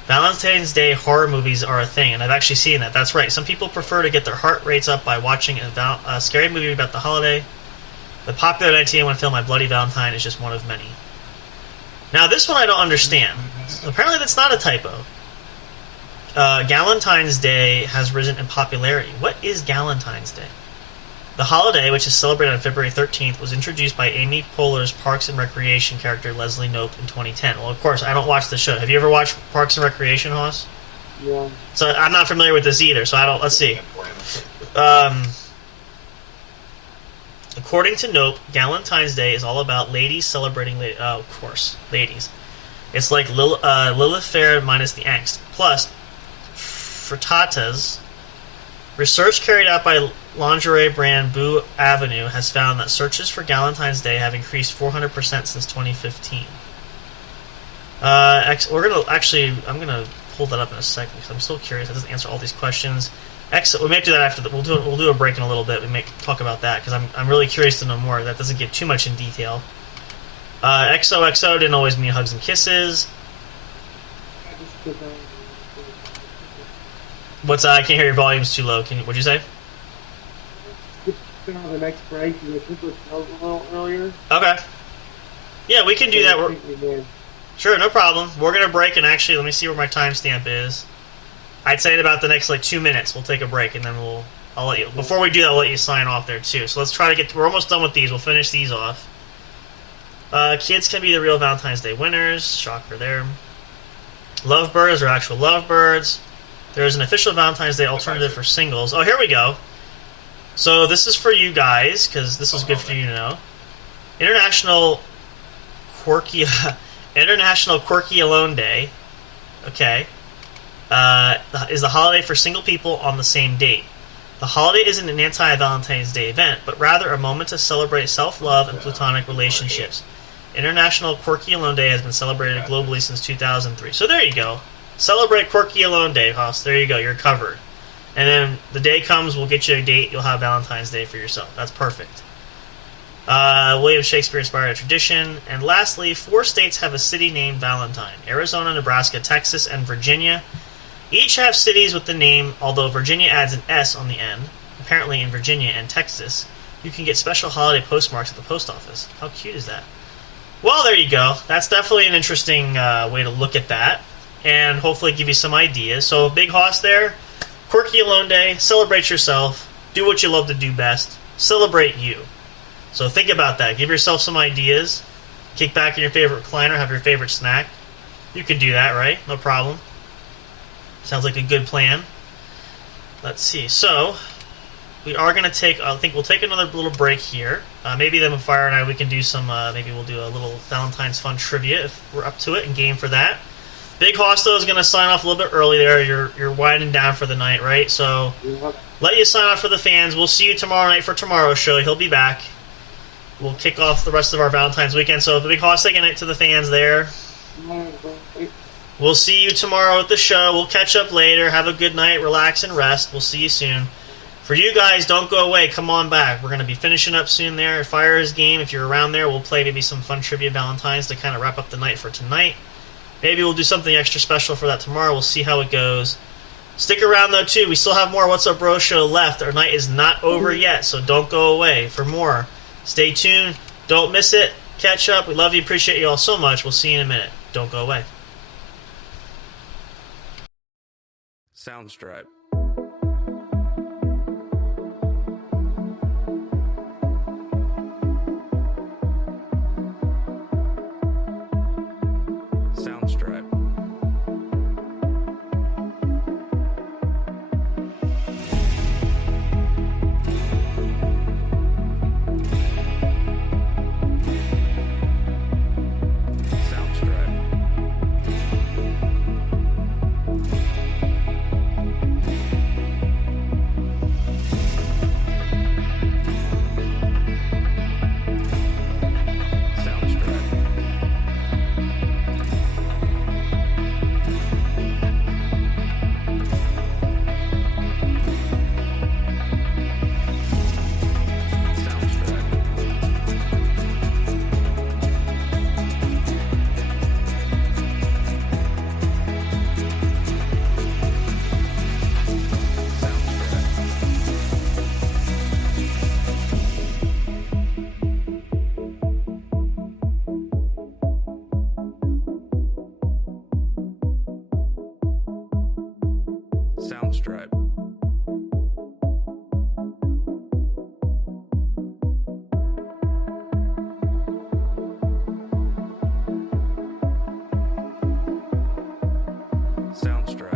Valentine's Day horror movies are a thing, and I've actually seen that. That's right. Some people prefer to get their heart rates up by watching a scary movie about the holiday. The popular 1981 film My Bloody Valentine is just one of many. Now, this one I don't understand. Apparently that's not a typo. Galentine's Day has risen in popularity. What is Galentine's Day? The holiday, which is celebrated on February 13th, was introduced by Amy Poehler's Parks and Recreation character Leslie Knope in 2010. Well, of course, I don't watch the show. Have you ever watched Parks and Recreation, Hoss? Yeah. So I'm not familiar with this either, so I don't... Let's see. According to Knope, Galentine's Day is all about ladies celebrating... of course, ladies. It's like Lilith Fair minus the angst. Plus, frittatas... Research carried out by lingerie brand Boo Avenue has found that searches for Galentine's Day have increased 400% since 2015. I'm gonna pull that up in a second because I'm so curious. It doesn't answer all these questions. We may do that after we'll do a break in a little bit. We may talk about that because I'm really curious to know more. That doesn't get too much in detail. XOXO didn't always mean hugs and kisses. I can't hear your volume's too low. What'd you say? On the next break, you took a little earlier. Okay. Yeah, we can do that. Sure, no problem. We're gonna break, and actually, let me see where my timestamp is. I'd say in about the next 2 minutes, we'll take a break, and then I'll let you. Before we do that, I'll let you sign off there too. So let's try to we're almost done with these. We'll finish these off. Kids can be the real Valentine's Day winners. Shocker there. Lovebirds are actual lovebirds. There's an official Valentine's Day alternative for singles. Oh, here we go. So this is for you guys, because this is good for you to know. International Quirky Alone Day, okay, is the holiday for single people on the same date. The holiday isn't an anti-Valentine's Day event, but rather a moment to celebrate self-love and platonic relationships. International Quirky Alone Day has been celebrated globally since 2003. So there you go. Celebrate Quirky Alone Day, Hoss. There you go. You're covered. And then the day comes, we'll get you a date. You'll have Valentine's Day for yourself. That's perfect. William Shakespeare inspired a tradition. And lastly, 4 states have a city named Valentine. Arizona, Nebraska, Texas, and Virginia. Each have cities with the name, although Virginia adds an S on the end. Apparently in Virginia and Texas, you can get special holiday postmarks at the post office. How cute is that? Well, there you go. That's definitely an interesting way to look at that. And hopefully give you some ideas. So, Big Hoss there. Quirky Alone Day. Celebrate yourself. Do what you love to do best. Celebrate you. So think about that. Give yourself some ideas. Kick back in your favorite recliner. Have your favorite snack. You can do that, right? No problem. Sounds like a good plan. Let's see. So, we are going to take... I think we'll take another little break here. Maybe then Fire and I, we can do some... maybe we'll do a little Valentine's fun trivia if we're up to it and game for that. Big Hoss, though, is going to sign off a little bit early there. You're winding down for the night, right? So, let you sign off for the fans. We'll see you tomorrow night for tomorrow's show. He'll be back. We'll kick off the rest of our Valentine's weekend. So, Big Hoss, say goodnight to the fans there. We'll see you tomorrow at the show. We'll catch up later. Have a good night. Relax and rest. We'll see you soon. For you guys, don't go away. Come on back. We're going to be finishing up soon there. Fire's game. If you're around there, we'll play maybe some fun trivia Valentine's to kind of wrap up the night for tonight. Maybe we'll do something extra special for that tomorrow. We'll see how it goes. Stick around, though, too. We still have more What's Up Bro show left. Our night is not over yet, so don't go away for more. Stay tuned. Don't miss it. Catch up. We love you. Appreciate you all so much. We'll see you in a minute. Don't go away. Soundstripe. Soundstripe. Soundstripe. Soundstripe. Soundstripe. Soundstripe.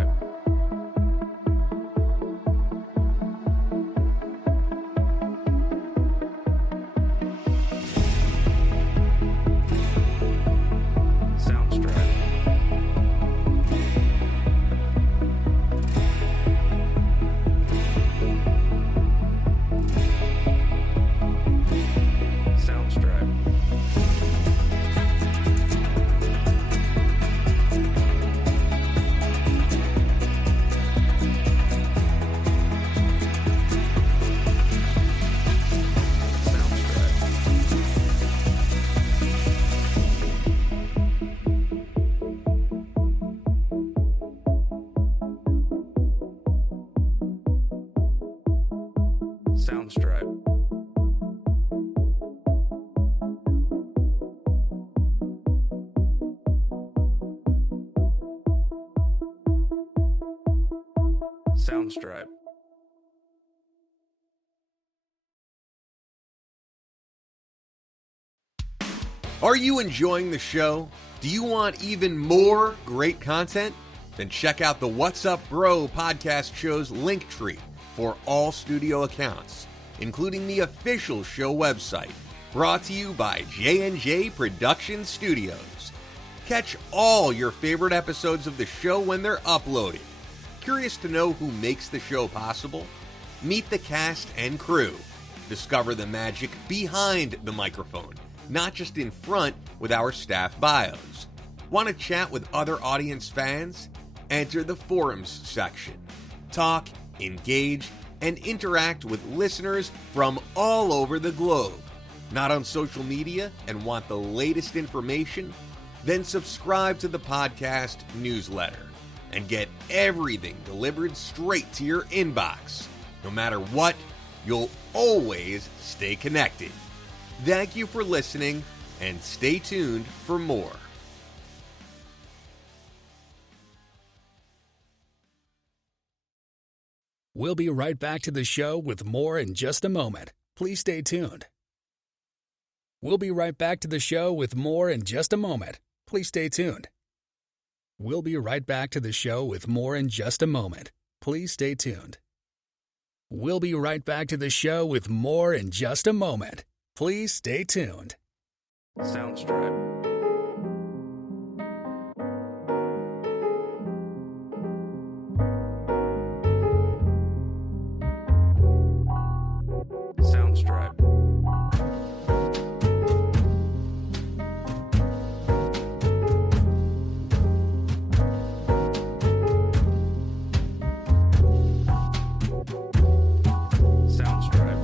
Soundstripe. Soundstripe. Are you enjoying the show? Do you want even more great content? Then check out the What's Up Bro podcast show's link tree for all studio accounts, including the official show website, brought to you by J&J Production Studios. Catch all your favorite episodes of the show when they're uploaded. Curious to know who makes the show possible? Meet the cast and crew. Discover the magic behind the microphone, not just in front with our staff bios. Want to chat with other audience fans? Enter the forums section. Talk, engage, and interact with listeners from all over the globe. Not on social media and want the latest information? Then subscribe to the podcast newsletter and get everything delivered straight to your inbox. No matter what, you'll always stay connected. Thank you for listening, and stay tuned for more. We'll be right back to the show with more in just a moment. Please stay tuned. We'll be right back to the show with more in just a moment. Please stay tuned. We'll be right back to the show with more in just a moment. Please stay tuned. We'll be right back to the show with more in just a moment. Please stay tuned. Soundstripe. Soundstripe. Soundstripe.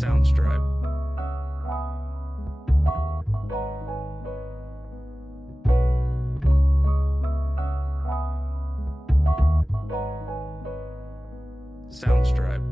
Soundstripe. Soundstripe.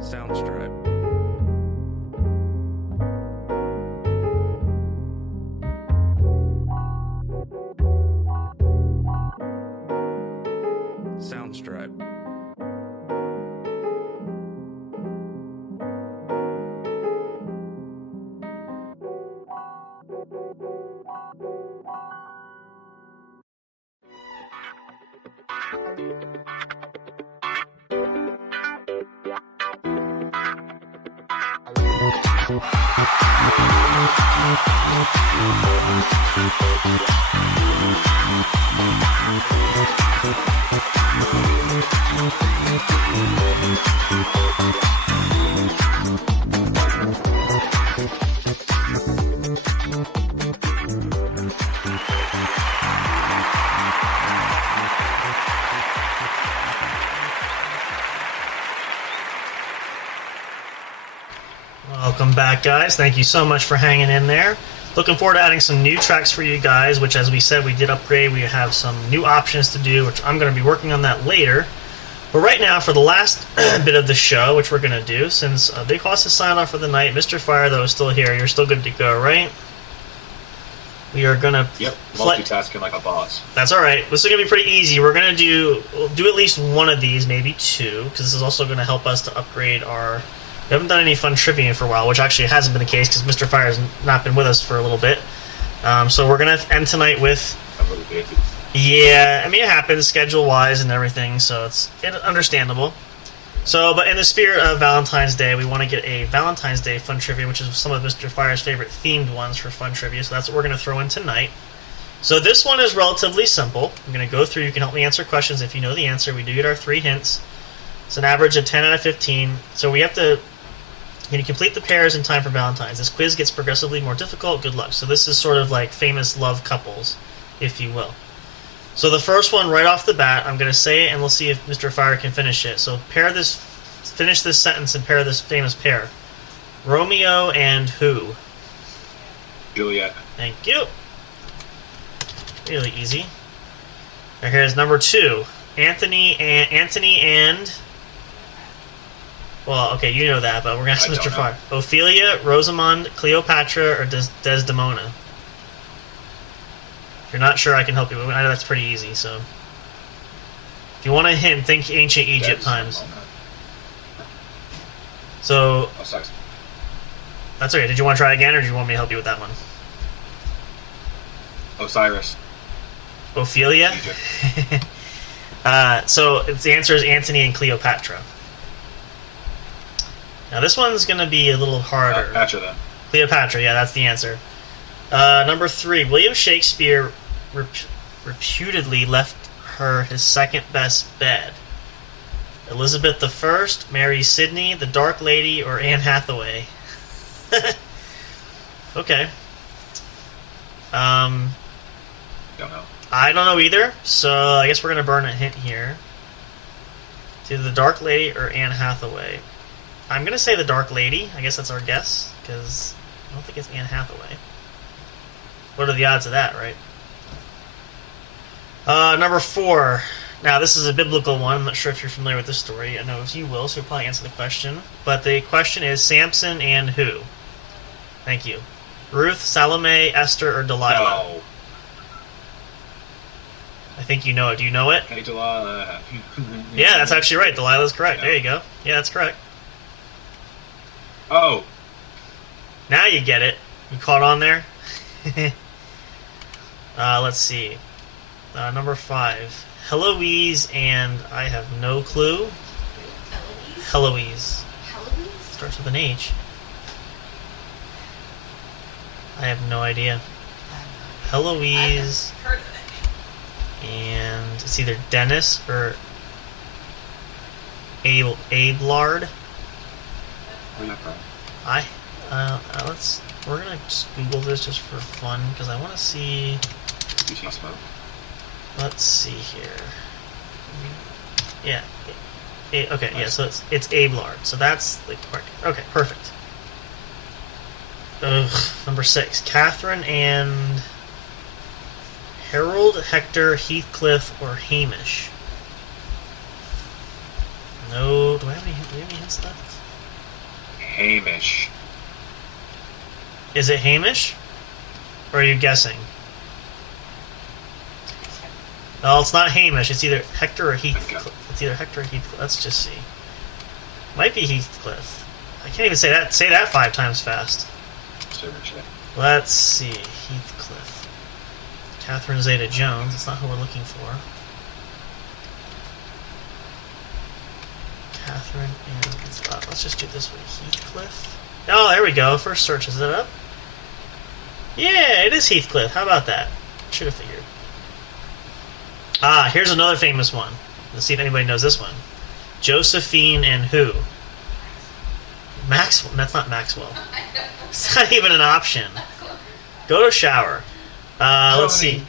Soundstripe. Soundstripe. Welcome back, guys. Thank you so much for hanging in there. Looking forward to adding some new tracks for you guys, which, as we said, we did upgrade. We have some new options to do, which I'm going to be working on that later. But right now, for the last bit of the show, which we're going to do, since Big Hoss has signed off for the night, Mr. Fire, though, is still here. You're still good to go, right? We are going to... Yep, multitasking like a boss. That's all right. This is going to be pretty easy. We're going to do at least one of these, maybe two, because this is also going to help us to upgrade our... We haven't done any fun trivia for a while, which actually hasn't been the case because Mr. Fire has not been with us for a little bit. So we're going to end tonight with... I'm really busy. Yeah, I mean, it happens schedule-wise and everything, so it's understandable. So, but in the spirit of Valentine's Day, we want to get a Valentine's Day fun trivia, which is some of Mr. Fire's favorite themed ones for fun trivia, so that's what we're going to throw in tonight. So this one is relatively simple. I'm going to go through. You can help me answer questions if you know the answer. We do get our 3 hints. It's an average of 10 out of 15. So we have to... Can you complete the pairs in time for Valentine's? This quiz gets progressively more difficult. Good luck. So this is sort of like famous love couples, if you will. So the first one, right off the bat, I'm going to say it, and we'll see if Mr. Fire can finish it. So finish this sentence and pair this famous pair. Romeo and who? Juliet. Thank you. Really easy. Now here's number 2. Anthony and... Well, okay, you know that, but we're going to ask Mr. Fire. Ophelia, Rosamond, Cleopatra, or Desdemona? If you're not sure, I can help you. I know that's pretty easy, so... If you want a hint, think ancient Egypt times. So... Oh, sorry. That's okay. Did you want to try again, or do you want me to help you with that one? Osiris. Ophelia? So the answer is Antony and Cleopatra. Now this one's going to be a little harder. Cleopatra, then. Cleopatra, yeah, that's the answer. Number 3, William Shakespeare reputedly left her his second best bed. Elizabeth I, Mary Sidney, the Dark Lady, or Anne Hathaway? Okay. Don't know. I don't know either, so I guess we're going to burn a hint here. It's either the Dark Lady or Anne Hathaway. I'm going to say the Dark Lady. I guess that's our guess, because I don't think it's Anne Hathaway. What are the odds of that, right? Number 4. Now, this is a biblical one. I'm not sure if you're familiar with this story. I know you will, so you'll probably answer the question. But the question is Samson and who? Thank you. Ruth, Salome, Esther, or Delilah? No. I think you know it. Do you know it? Hey, Delilah. Yeah, that's actually right. Delilah's correct. There you go. Yeah, that's correct. Oh. Now you get it. You caught on there? Let's see. Number 5. Heloise and I have no clue. Heloise. Starts with an H. I have no idea. Heloise. And it's either Dennis or Abelard. Where's that from? We're gonna just Google this just for fun because I want to see. Let's see here. Yeah. Okay. Yeah. So it's Abelard. So that's the correct. Okay. Perfect. Number 6. Catherine and Harold, Hector, Heathcliff, or Hamish. No. Do we have any hints left? Hamish. Is it Hamish? Or are you guessing? No, it's not Hamish. It's either Hector or Heathcliff. It's either Hector or Heathcliff. Let's just see. Might be Heathcliff. I can't even say that. Say that 5 times fast. Seriously. Let's see. Heathcliff. Catherine Zeta-Jones. That's not who we're looking for. Catherine and... let's just do it this way. Heathcliff. Oh, there we go. First search. Is it up? Yeah, it is Heathcliff. How about that? Should have figured. Ah, here's another famous one. Let's see if anybody knows this one. Josephine and who? Maxwell. That's not Maxwell. It's not even an option. Go to shower. Let's see.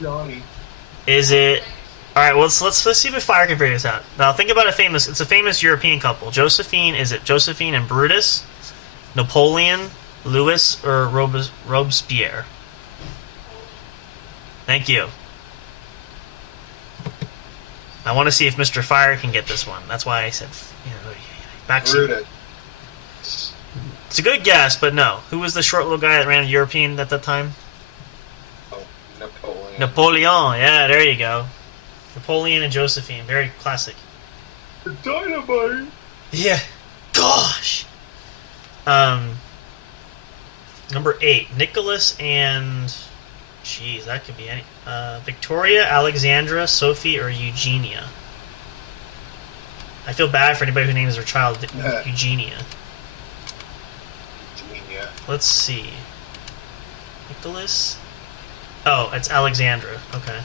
Johnny. Is it? All right. Well, let's see if Fire can figure this out. Now, think about a famous. It's a famous European couple. Josephine. Is it Josephine and Brutus? Napoleon, Louis, or Robespierre? Thank you. I want to see if Mr. Fire can get this one. That's why I said, Brutus. It's a good guess, but no. Who was the short little guy that ran European at that time? Oh, Napoleon. Napoleon. Yeah, there you go. Napoleon and Josephine. Very classic. The dynamite. Yeah. Gosh. Number 8. Nicholas and... Jeez, that could be any... Victoria, Alexandra, Sophie, or Eugenia. I feel bad for anybody who names their child Eugenia. Eugenia. Let's see. Nicholas? Oh, it's Alexandra. Okay.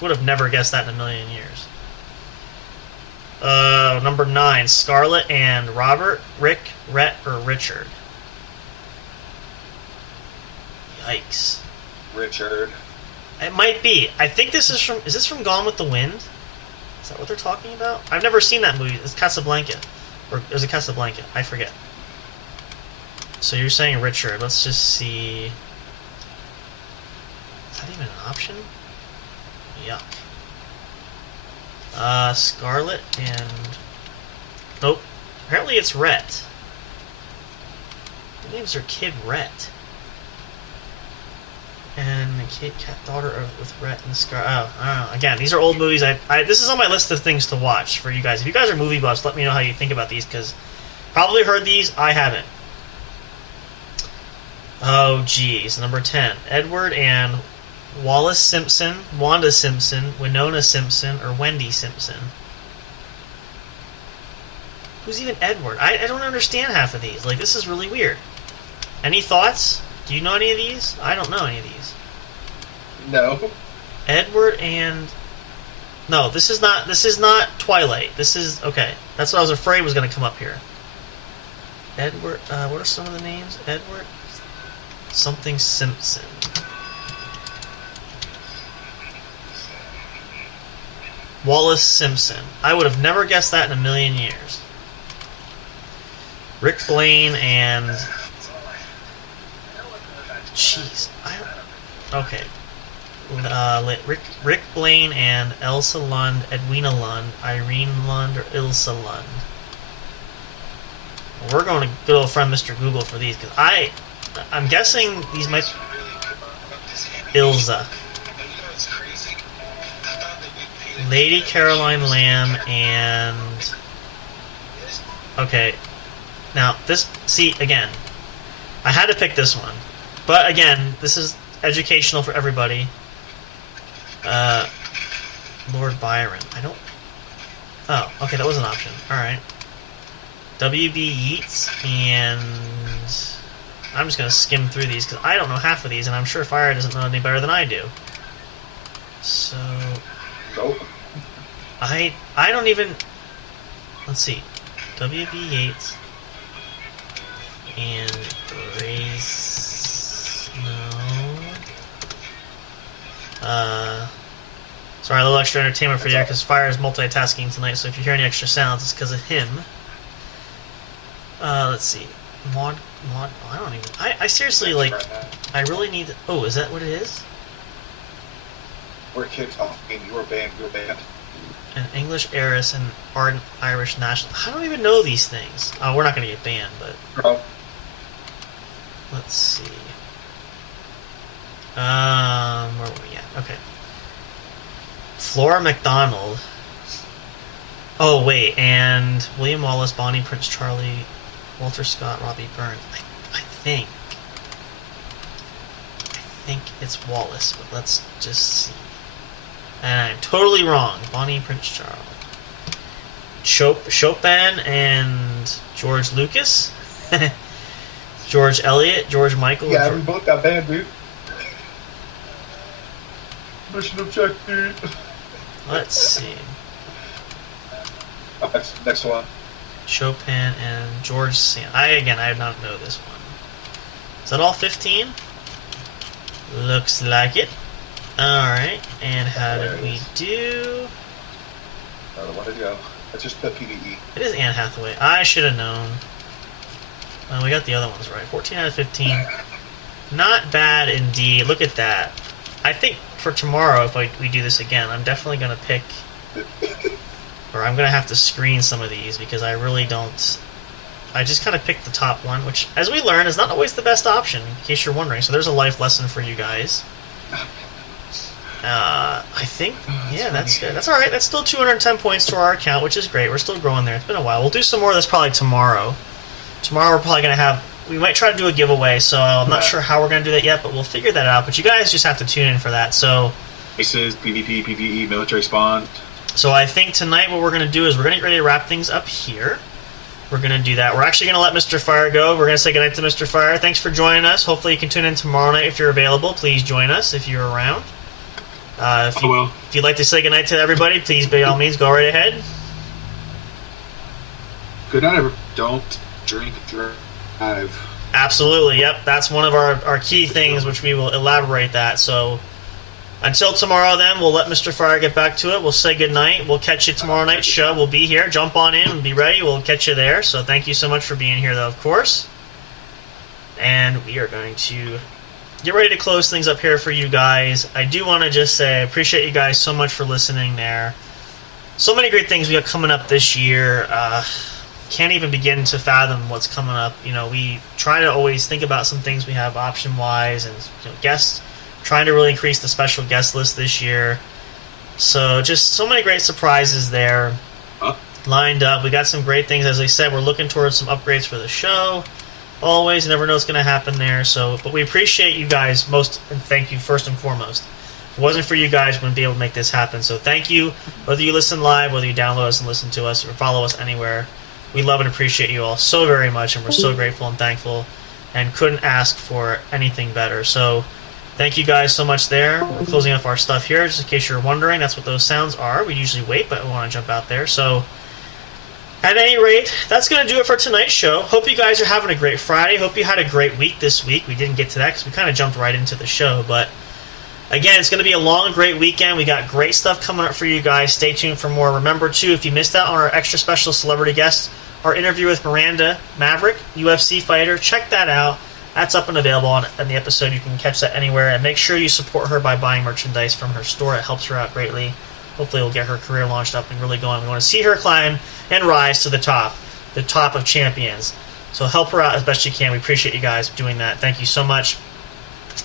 Would have never guessed that in a million years. Number 9. Scarlett and Robert, Rick, Rhett, or Richard? Yikes. Richard. It might be. I think this is from... Is this from Gone with the Wind? Is that what they're talking about? I've never seen that movie. It's Casablanca. Or is it Casablanca? I forget. So you're saying Richard. Let's just see... Is that even an option? Yuck. Scarlett and... Nope. Apparently it's Rhett. Who names their kid Rhett? And the cat daughter with Rhett and Scar. Oh, I don't know. Again, these are old movies. This is on my list of things to watch for you guys. If you guys are movie buffs, let me know how you think about these, because probably heard these. I haven't. Oh, geez. Number 10. Edward and Wallace Simpson, Wanda Simpson, Winona Simpson, or Wendy Simpson. Who's even Edward? I don't understand half of these. Like, this is really weird. Any thoughts? Do you know any of these? I don't know any of these. No. Edward and... No, this is not Twilight. This is... Okay. That's what I was afraid was going to come up here. Edward... what are some of the names? Edward... Something Simpson. Wallace Simpson. I would have never guessed that in a million years. Rick Blaine and... Jeez. Okay. Rick Blaine and Elsa Lund, Edwina Lund, Irene Lund, or Ilsa Lund. We're going to good old friend Mr. Google for these, because I'm guessing these might... Ilza. Lady Caroline Lamb and... Okay. Now, this... See, again. I had to pick this one. But, again, this is educational for everybody. Lord Byron. I don't... Oh, okay, that was an option. Alright. W.B. Yeats and... I'm just going to skim through these, because I don't know half of these, and I'm sure Fire doesn't know any better than I do. So... Nope. I don't even... Let's see. W.B. Yeats and Grace... No... Sorry, a little extra entertainment for you, because Fire is multitasking tonight, so if you hear any extra sounds, it's because of him. Let's see. Maud... I don't even... I seriously, like... I really need... Oh, is that what it is? We're kids talking. Your band. an English heiress and ardent Irish national. I don't even know these things. We're not going to get banned, but Oh, let's see. Where were we at? Okay. Flora MacDonald. Oh, wait, and William Wallace, Bonnie Prince Charlie, Walter Scott, Robbie Burns. I think it's Wallace, but let's just see. And I'm totally wrong. Bonnie Prince Charles. Chopin and George Lucas. George Eliot, George Michael. yeah, we both got banned, dude. Mission objective. Let's see. Next one. Chopin and George Sand. I did not know this one. Is that all 15? Looks like it. Alright, and how did we do? I don't want to go. I just put PvE. It is Anne Hathaway. I should have known. Well, we got the other ones right. 14 out of 15. Not bad indeed. Look at that. I think for tomorrow, if we do this again, I'm definitely going to pick... or I'm going to have to screen some of these because I really don't... I just kind of picked the top one, which, as we learn, is not always the best option, in case you're wondering. So there's a life lesson for you guys. I think, yeah, that's good. That's alright. That's still 210 points to our account, which is great. We're still growing there. It's been a while. We'll do some more of this probably tomorrow. Tomorrow we're probably going to have... We might try to do a giveaway, so I'm not sure how we're going to do that yet, but we'll figure that out. But you guys just have to tune in for that. So, Races, PvP, PvE, military spawn. so I think tonight what we're going to do is we're going to get ready to wrap things up here. We're going to do that. We're actually going to let Mr. Fire go. We're going to say goodnight to Mr. Fire. Thanks for joining us. Hopefully you can tune in tomorrow night if you're available. Please join us if you're around. If you'd like to say goodnight to everybody, please, by all means, go right ahead. Good night, everyone. Don't drink, drive. Absolutely, yep. That's one of our key things, which we will elaborate that. So until tomorrow then, we'll let Mr. Fire get back to it. We'll say goodnight. We'll catch you tomorrow night's show. We'll be here. Jump on in and be ready. We'll catch you there. So thank you so much for being here, though, of course. And we are going to get ready to close things up here for you guys. I do want to just say I appreciate you guys so much for listening there. So many great things we got coming up this year. Can't even begin to fathom what's coming up. You know, we try to always think about some things we have option-wise and guests, trying to really increase the special guest list this year. So just so many great surprises there lined up. We got some great things. As I said, we're looking towards some upgrades for the show. Always, you never know what's going to happen there. So, but we appreciate you guys most, and thank you first and foremost. If it wasn't for you guys, we wouldn't be able to make this happen. So thank you, whether you listen live, whether you download us and listen to us, or follow us anywhere. We love and appreciate you all so very much, and we're so grateful and thankful, and couldn't ask for anything better. So thank you guys so much there. We're closing up our stuff here, just in case you're wondering. That's what those sounds are. We usually wait, but we want to jump out there. So at any rate, that's going to do it for tonight's show. Hope you guys are having a great Friday. Hope you had a great week this week. We didn't get to that because we kind of jumped right into the show. But again, it's going to be a long, great weekend. We got great stuff coming up for you guys. Stay tuned for more. Remember, too, if you missed out on our extra special celebrity guest, our interview with Miranda Maverick, UFC fighter, check that out. That's up and available on the episode. You can catch that anywhere. And make sure you support her by buying merchandise from her store. It helps her out greatly. Hopefully it'll get her career launched up and really going. We want to see her climb and rise to the top of champions. So help her out as best you can. We appreciate you guys doing that. Thank you so much.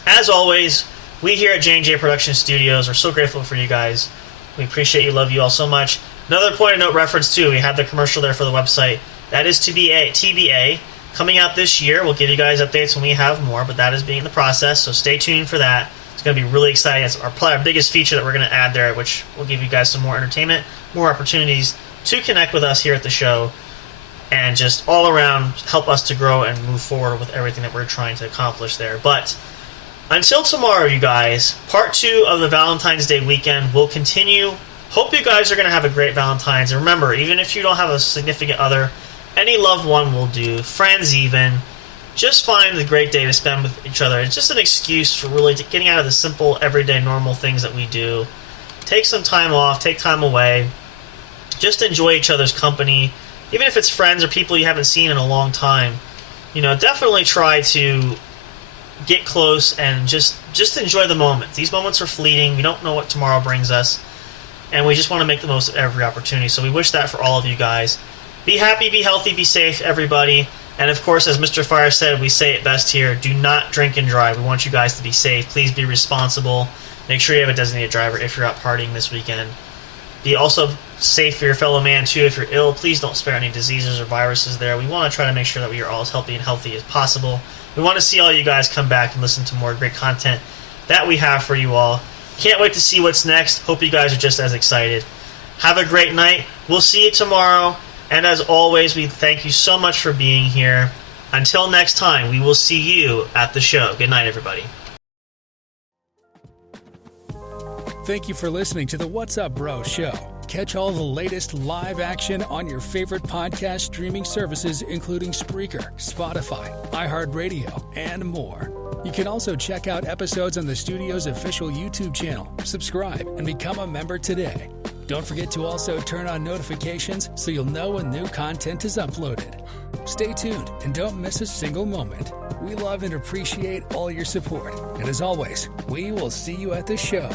As always, we here at J&J Production Studios are so grateful for you guys. We appreciate you, love you all so much. Another point of note reference, too, we have the commercial there for the website. That is TBA, coming out this year. We'll give you guys updates when we have more, but that is being in the process, so stay tuned for that. It's going to be really exciting. It's probably our biggest feature that we're going to add there, which will give you guys some more entertainment, more opportunities to connect with us here at the show, and just all around help us to grow and move forward with everything that we're trying to accomplish there. But until tomorrow, you guys, part 2 of the Valentine's Day weekend will continue. Hope you guys are going to have a great Valentine's. And remember, even if you don't have a significant other, any loved one will do, friends even. Just find a great day to spend with each other. It's just an excuse for really getting out of the simple, everyday, normal things that we do. Take some time off, take time away. Just enjoy each other's company. Even if it's friends or people you haven't seen in a long time. You know, definitely try to get close and just enjoy the moment. These moments are fleeting. We don't know what tomorrow brings us. and we just want to make the most of every opportunity. So we wish that for all of you guys. Be happy, be healthy, be safe, everybody. And of course, as Mr. Fire said, we say it best here, do not drink and drive. We want you guys to be safe. Please be responsible. Make sure you have a designated driver if you're out partying this weekend. Be also safe for your fellow man, too. If you're ill, please don't spare any diseases or viruses there. We want to try to make sure that we are all as healthy as possible. We want to see all you guys come back and listen to more great content that we have for you all. Can't wait to see what's next. Hope you guys are just as excited. Have a great night. We'll see you tomorrow. And as always, we thank you so much for being here. Until next time, we will see you at the show. Good night, everybody. Thank you for listening to the What's Up Bro show. Catch all the latest live action on your favorite podcast streaming services, including Spreaker, Spotify, iHeartRadio, and more. You can also check out episodes on the studio's official YouTube channel. Subscribe and become a member today. Don't forget to also turn on notifications so you'll know when new content is uploaded. Stay tuned and don't miss a single moment. We love and appreciate all your support. And as always, we will see you at the show.